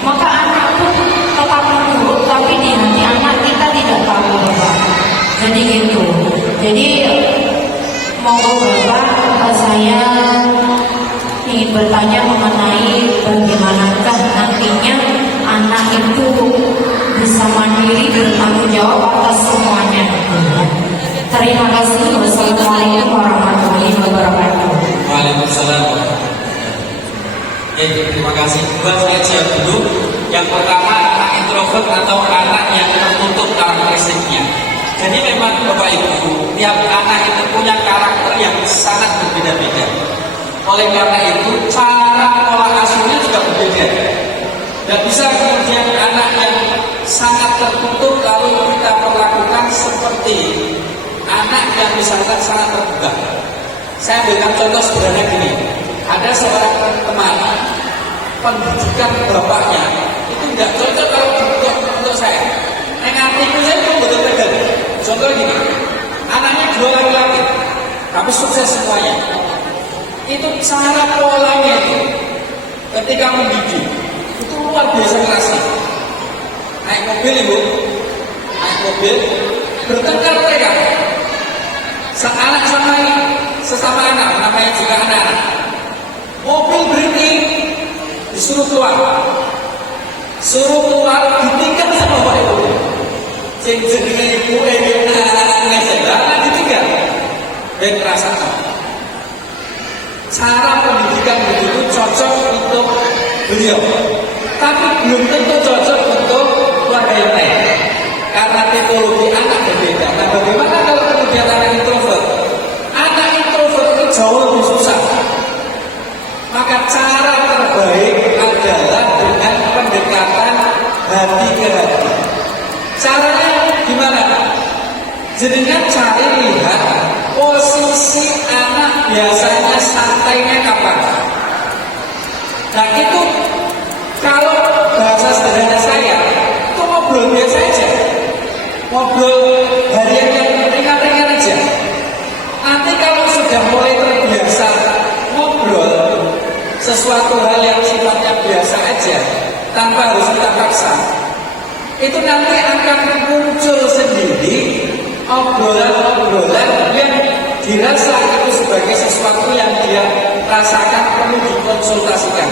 maka anak pun tetap menurut, tapi di hati anak kita tidak tahu Bapak. Jadi gitu. Jadi monggo Bapak, saya ingin bertanya mengenai bagaimanakah nantinya anak itu bisa mandiri bertanggung jawab atas semuanya. Terima kasih. Wassalamualaikum warahmatullahi wabarakatuh. Waalaikumsalam. Terima kasih. Buat saya jawab dulu. Yang pertama, anak introvert atau anak yang tertutup karakteristiknya. Jadi memang Bapak Ibu, tiap anak itu punya karakter yang sangat berbeda-beda. Oleh karena itu, cara pola asuhnya juga berbeda. Dan bisa kemudian anak yang sangat tertutup lalu kita perlakukan seperti anak yang misalkan sangat terbuka. Saya berikan contoh sederhana gini. Ada seorang teman, pendidikan bapaknya itu tidak cocok kalau untuk saya. Negatifnya saya itu betul pegang. Contoh gini, anaknya 2 laki-laki, tapi sukses semuanya. Itu cara polanya itu, ketika mendidik itu luar biasa kerasnya. Naik mobil ibu, naik mobil, bertengkar mereka. Anak sama sesama anak, namanya juga anak-anak. Mobil berhenti, disuruh keluar, ditinggal sama bapak ibu. Jenenge ibu anak ditinggal. Dan rasakan cara pendidikan begitu cocok untuk beliau, tapi belum tentu cocok untuk keluarga yang lain karena tipologi anak berbeda. Nah, bagaimana kalau kemudian anak introvert? Anak introvert itu jauh lebih susah. Maka cara terbaik adalah dengan pendekatan hati ke hati. Caranya gimana? Jenengan cari lihat posisi si anak biasanya santainya kapan? Nah itu kalau bahasa sederhana saya itu ngobrol biasa aja, ngobrol harian yang ringan-ringan aja. Nanti kalau sudah mulai terbiasa ngobrol sesuatu hal yang sifatnya biasa aja tanpa harus kita paksa, itu nanti akan muncul sendiri obrolan-obrolan yang dirasa itu sebagai sesuatu yang dia rasakan perlu dikonsultasikan.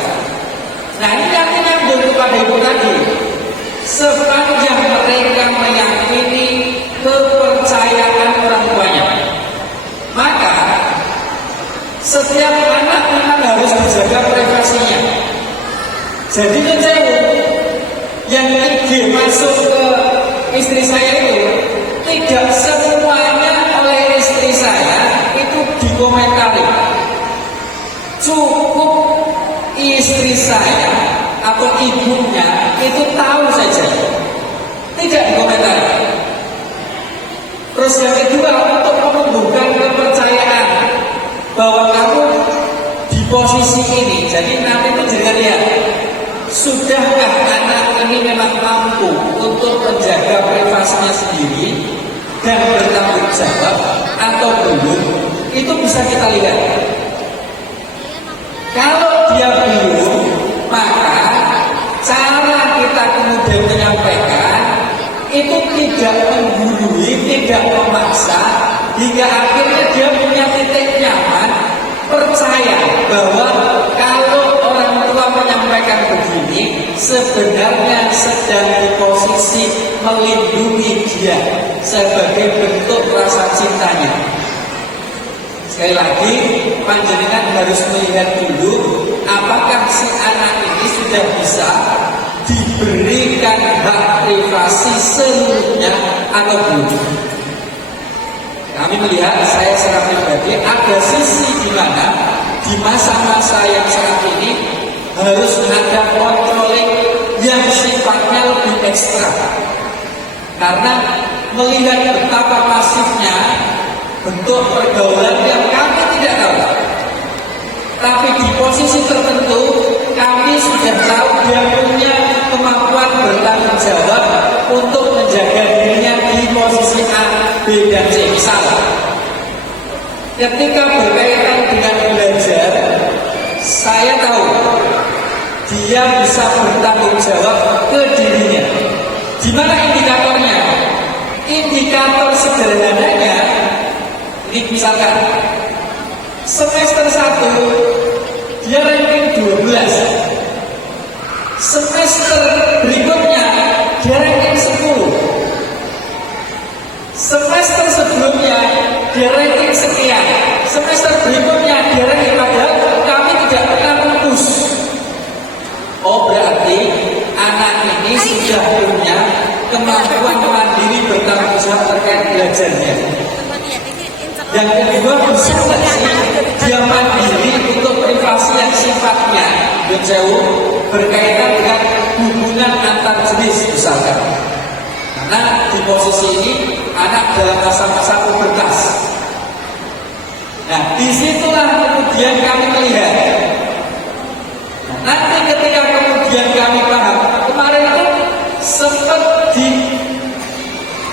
Nah ini nanti nyambung kepada itu tadi. Sepanjang mereka meyakini kepercayaan orang tuanya, maka setiap anak memang harus dijaga privasinya. Jadi yang ide masuk ke istri saya itu tidak semuanya oleh istri saya itu dikomentari. Cukup istri saya atau ibunya itu tahu saja, tidak dikomentari. Terus yang kedua, untuk menumbuhkan kepercayaan bahwa kamu di posisi ini, jadi nanti itu jangan lihat sudahkah anak ini memang mampu untuk menjaga privasinya sendiri dan bertanggung jawab atau belum, itu bisa kita lihat. Kalau dia belum, maka cara kita kemudian menyampaikan itu tidak menggurui, tidak memaksa, hingga akhirnya dia punya titik nyaman, percaya bahwa kalau orang tua menyampaikan begini sebenarnya sedang di posisi melindungi dia sebagai bentuk rasa cintanya. Sekali lagi, panjenengan harus melihat dulu apakah si anak ini sudah bisa diberikan hak privasi seluruhnya atau belum. Kami melihat, saya secara pribadi ada sisi di mana di masa-masa yang saat ini harus ada controlling yang sifatnya lebih ekstra. Karena melihat betapa masifnya bentuk pergaulan yang kami tidak tahu, tapi di posisi tertentu kami sudah tahu dia punya kemampuan bertanggung jawab untuk menjaga dirinya di posisi A, B, dan C. Misal, ketika berkaitan dengan belajar, saya tahu dia bisa bertanggung jawab ke dirinya. Di mana indikatornya? Indikator sederhananya, ini misalkan semester 1 dia ranking 12, semester berikutnya dia ranking 10, semester sebelumnya dia ranking sekian, semester berikutnya dia ranking, padahal kami tidak pernah menembus. Oh berarti anak ini sudah punya kemampuan mandiri bertanggung jawab terkait belajarnya. Yang kedua, bisa dia mandiri untuk privasi yang sifatnya jauh berkaitan dengan hubungan antar jenis misalkan. Karena di posisi ini anak dalam masa-masa pubertas. Nah, disitulah kemudian kami melihat. Nah, nanti ketika kemudian kami paham, kemarin itu sempat di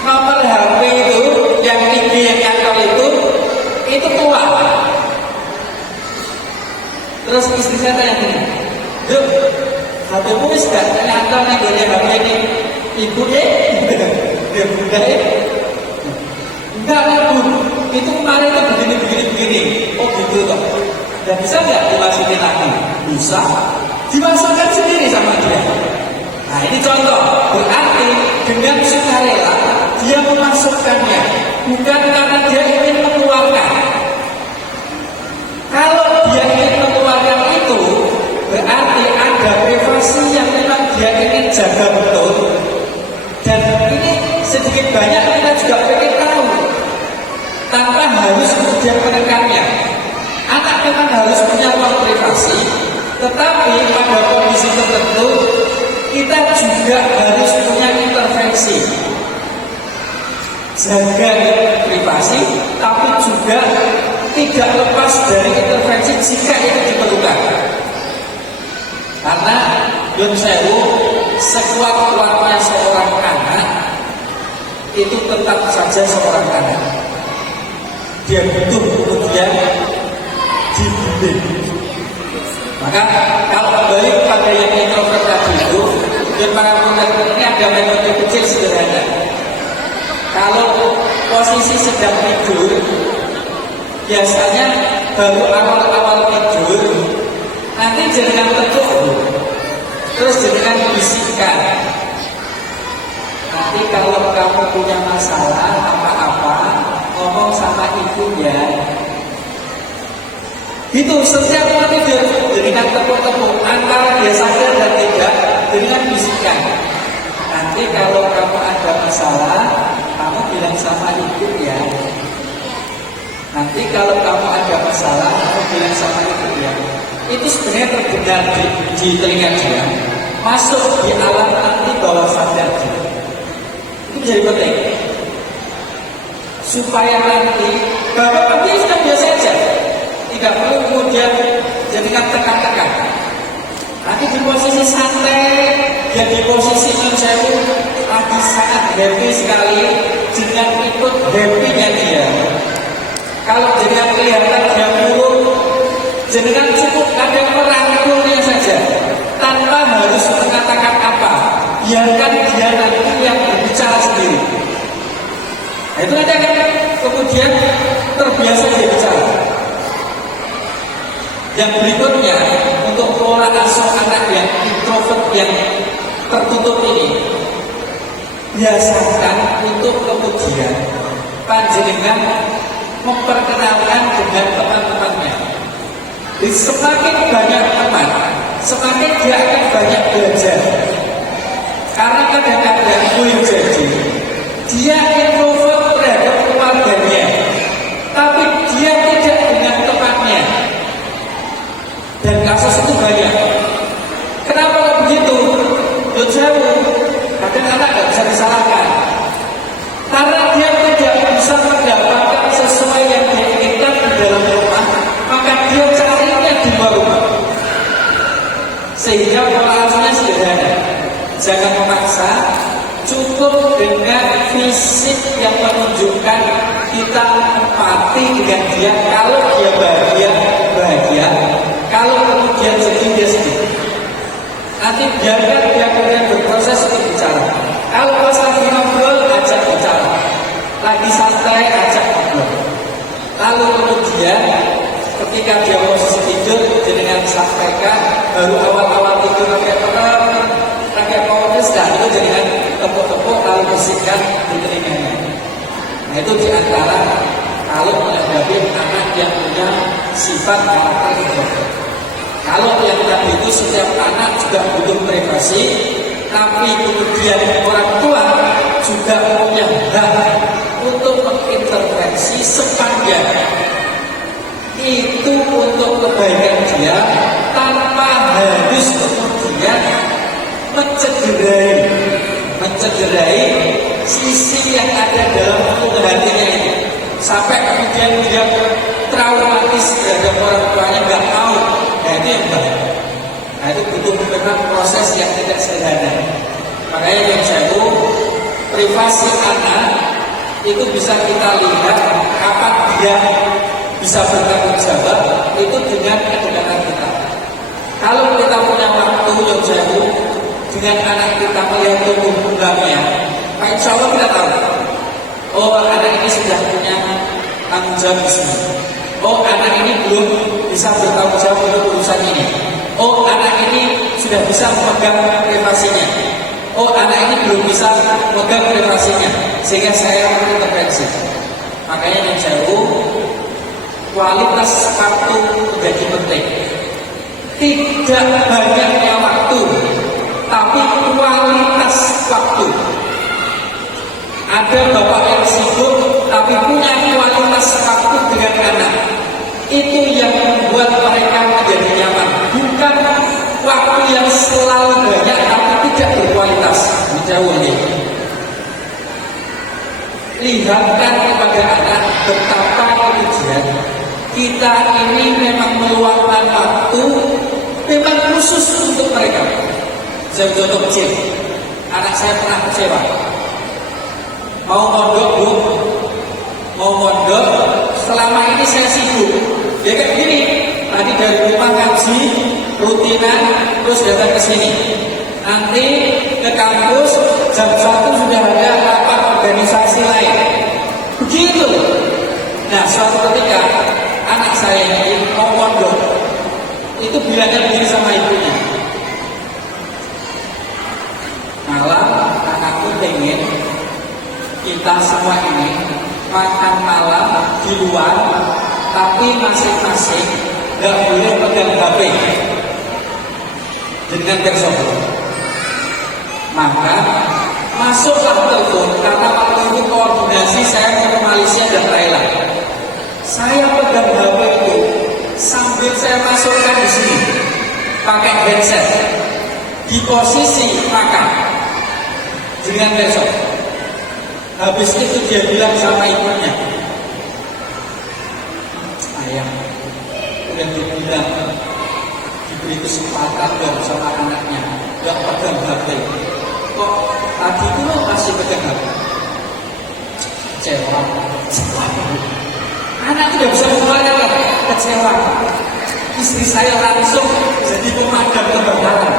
nomor HP itu yang tinggi yang kantor itu tua. Terus istri saya tanya gini, "Yuk, HP-mu wis gak nyantol nih dari HP ini?" "Ibu ya bunda enggak lah bu, itu kemarin itu begini. Oh gitu toh. Dan bisa nggak dimasukin lagi? Bisa, dimasukkan sendiri sama dia. Nah ini contoh, berarti dengan sukarela dia memasukkannya, bukan karena dia ingin mengeluarkan. Kalau dia ingin mengeluarkan itu, berarti ada privasi yang memang dia ingin jaga betul. Dan ini sedikit banyak kita juga ingin tahu, tanpa harus kemudian menekannya. Anak memang harus punya ruang privasi, tetapi pada kondisi tertentu kita juga harus punya intervensi. Jaga privasi, tapi juga tidak lepas dari intervensi jika itu diperlukan. Karena Yun Sewu, sekuat-kuatnya seorang anak itu tetap saja seorang anak. Dia butuh kemudian dibimbing. Maka kalau kembali kepada yang introvert tadi itu, dan para pemerintah ini ada metode kecil sederhana. Kalau posisi sedang tidur, biasanya baru awal-awal tidur, nanti jangan tekuk, terus jangan bisikan. Nanti kalau kamu punya masalah apa-apa, ngomong sama ibu ya. Itu setiap mau tidur dengan tepuk-tepuk antara dia sadar dan tidak dengan bisikan. Nanti kalau kamu ada masalah, kamu bilang sama ibu ya. Nanti kalau kamu ada masalah, kamu bilang sama ibu ya. Itu sebenarnya terdengar di telinga dia, masuk di alam nanti bawah sadar dia. Itu jadi penting supaya nanti bahwa nanti sudah biasa aja, tidak perlu kemudian jadikan tekan-tekan. Nanti di posisi santai, dia di posisi menjauh, lagi sangat happy sekali dengan ikut happy-nya dia. Kalau jenengan kelihatan dia murung, jenengan cukup ada merangkulnya saja, tanpa harus mengatakan apa. Biarkan dia nanti yang berbicara sendiri. Nah, itu nanti akan kemudian terbiasa dia bicara. Yang berikutnya, untuk pola asuh anak yang introvert yang tertutup ini, biasakan untuk kemudian panjenengan memperkenalkan dengan teman-temannya. Jadi semakin banyak teman, semakin dia akan banyak belajar. Karena kadang-kadang boleh jadi dia introvert terhadap keluarganya, tapi dia tidak dengan temannya. Dan kasus itu banyak. Kenapa begitu? Menurut saya, kadang anak tidak bisa disalahkan. Karena dia tidak bisa mendapatkan sesuai yang dia inginkan di dalam rumah, maka dia carinya di luar rumah. Sehingga pola asuhnya sederhana. Jangan memaksa, cukup dengan fisik yang menunjukkan kita empati dengan dia. Kalau dia bahagia, bahagia. Kalau kemudian sedih, dia sedih. Nanti biarkan dia kemudian berproses untuk bicara. Kalau pas lagi ngobrol, ajak bicara. Lagi santai, ajak ngobrol. Lalu kemudian ketika dia posisi tidur, dengan sampaikan baru awal-awal tidur pakai polis, dan itu dengan tepuk-tepuk lalu bersihkan di telinganya. Nah, itu diantara kalau menghadapi anak yang punya sifat karakter introvert. Kalau yang tadi itu setiap anak juga butuh privasi, tapi kemudian orang tua juga punya hak untuk mengintervensi sepanjang itu untuk kebaikan dia, tanpa harus kemudian mencederai sisi yang ada dalam lubuk hatinya itu, sampai kemudian dia traumatis terhadap orang tuanya, nggak mau. Nah, itu yang bahaya. Nah, itu butuh memang proses yang tidak sederhana. Makanya yang saya privasi anak itu bisa kita lihat kapan dia bisa bertanggung jawab itu dengan kedekatan kita. Kalau kita punya waktu yang jauh dengan anak kita melihat tumbuh kembangnya, insya Allah kita tahu, oh anak ini sudah punya tanggung jawab di sini. Oh anak ini belum bisa bertanggung jawab untuk urusan ini. Oh anak ini sudah bisa memegang privasinya. Oh anak ini belum bisa memegang privasinya, sehingga saya mengintervensi. Makanya yang jauh, kualitas waktu menjadi penting. Tidak banyaknya waktu, tapi kualitas waktu. Ada bapak yang sibuk, tapi punya kualitas waktu dengan anak. Itu yang membuat mereka menjadi nyaman. Bukan waktu yang selalu banyak, tapi tidak berkualitas. Jauh ini. Lihatkan kepada anak betapa kemudian Kita ini memang meluangkan waktu memang khusus untuk mereka. Saya contoh kecil, anak saya pernah kecewa. Mau mondok bu, mau mondok. Selama ini saya sibuk. Ya kayak gini, tadi dari rumah ngaji, rutinan, terus datang ke sini. Nanti ke kampus jam 1 sudah ada rapat organisasi lain. Begitu. Nah, suatu ketika anak saya ini mau mondok, itu bilangnya begini sama ibunya. Malam anakku pengen kita semua ini makan malam di luar, tapi masing-masing nggak boleh pegang HP dengan tersebut. Maka masuklah telepon karena waktu itu koordinasi saya ke Malaysia dan Thailand. Saya pegang HP itu sambil saya masukkan di sini pakai headset di posisi makan dengan besok. Habis itu dia bilang sama ibunya, ayah udah dibilang diberi kesempatan dong sama anaknya gak pegang HP, kok tadi itu lo masih pegang HP. Kecewa. Anak tidak bisa mengeluarkan kecewa. Istri saya langsung jadi pemadam kebakaran.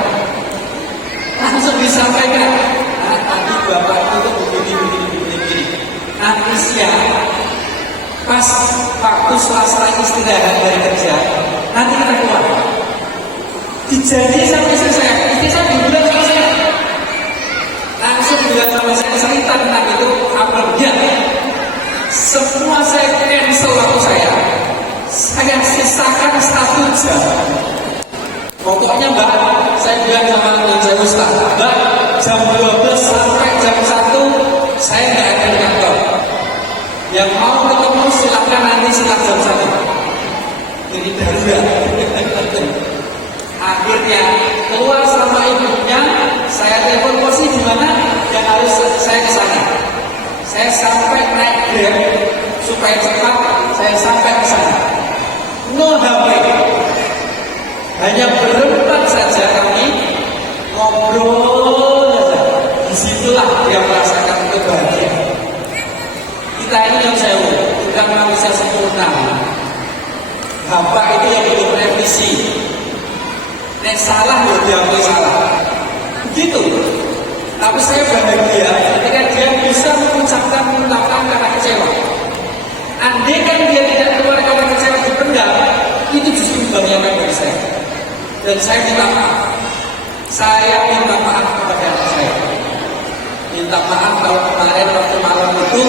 Langsung disampaikan, nah, tadi bapak itu begini. Nanti siang, pas waktu selasa istirahat dari kerja, nanti kita keluar. Dijanji sama istri saya dibilang sama saya. Langsung bilang sama saya cerita tentang itu, apa dia? Semua saya cancel waktu saya sisakan 1 jam. Pokoknya mbak, saya bilang sama saya Ustaz, mbak, jam 12 sampai jam 1 saya nggak akan di kantor. Yang mau ketemu silakan nanti setelah jam 1. Ini darurat. Akhirnya keluar sama ibunya, saya telepon posisi di mana yang harus saya ke sana. Saya sampai naik Grab supaya cepat saya sampai ke sana. No HP. Hanya berempat saja kami ngobrol saja. Disitulah dia merasakan kebahagiaan. Kita ini yang jauh, bukan manusia sempurna. Bapak itu yang belum revisi. Nek salah ya diakui salah. Begitu. Tapi saya bahagia ketika dia bisa mengucapkan karena kecewa. Andai kan dia tidak keluar karena kecewa dipendam, itu justru membahagiakan bagi saya. Dan saya minta maaf. Saya minta maaf kepada anak saya. Minta maaf kalau kemarin waktu malam itu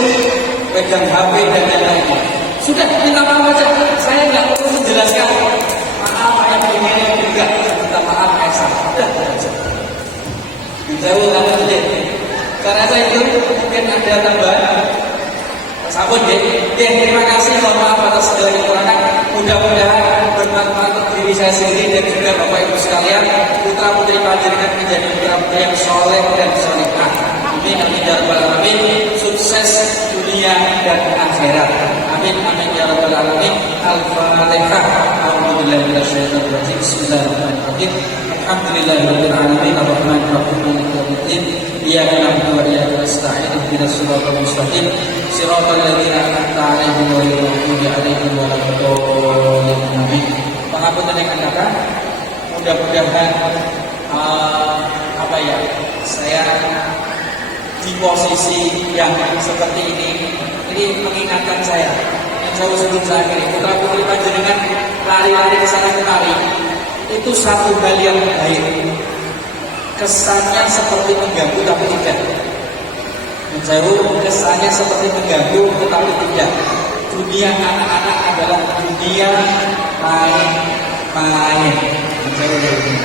pegang HP dan lain-lain. Sudah minta maaf aja. Saya nggak perlu menjelaskan. Maaf ayah pengen juga. Minta maaf ayah salah. Sudah aja. Saya ulang lagi. Karena saya itu mungkin ada tambahan. Sabun ya. Terima kasih. Mohon maaf atas segala kekurangan. Mudah-mudahan bermanfaat untuk diri saya sendiri dan juga Bapak Ibu sekalian. Putra putri panjenengan menjadi putra putri yang soleh dan solehah. Amin amin ya rabbal alamin. Sukses dunia dan akhirat. Amin amin ya rabbal alamin. Al-Fatihah. A'udzubillahi minasyaitonir rajim. Bismillahirrahmanirrahim. Alhamdulillahirabbil alamin. Arrahmanir rahim. Maliki yaumiddin. Iyyaka na'budu wa iyyaka nasta'in. Ihdinas siratal mustaqim. Siratal ladzina an'amta 'alaihim ghairil maghdubi 'alaihim waladdallin. Amin. Pangapunten yang katakan, mudah-mudahan saya di posisi yang seperti ini mengingatkan saya yang jauh sebelum saya akhiri. Putra putri panjenengan lari-lari ke sana kemari itu satu hal yang baik. Kesannya seperti mengganggu tapi tidak. Menjauh kesannya seperti mengganggu tetapi tidak. Dunia anak-anak adalah dunia main-main. Menjauh dari ini.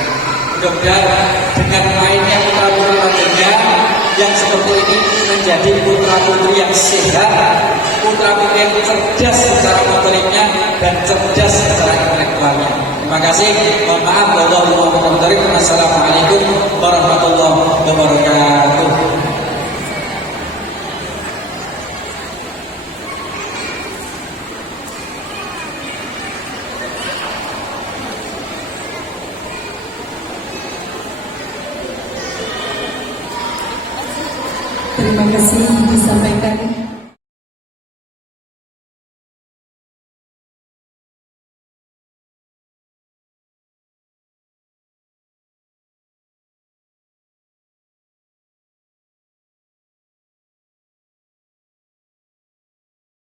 Mudah-mudahan dengan mainnya putra putri panjenengan yang seperti ini menjadi putra putri yang sehat, putra putri yang cerdas secara motoriknya dan cerdas secara intelektualnya. Terima kasih. Mohon maaf. Wassalamualaikum warahmatullahi wabarakatuh. kasih.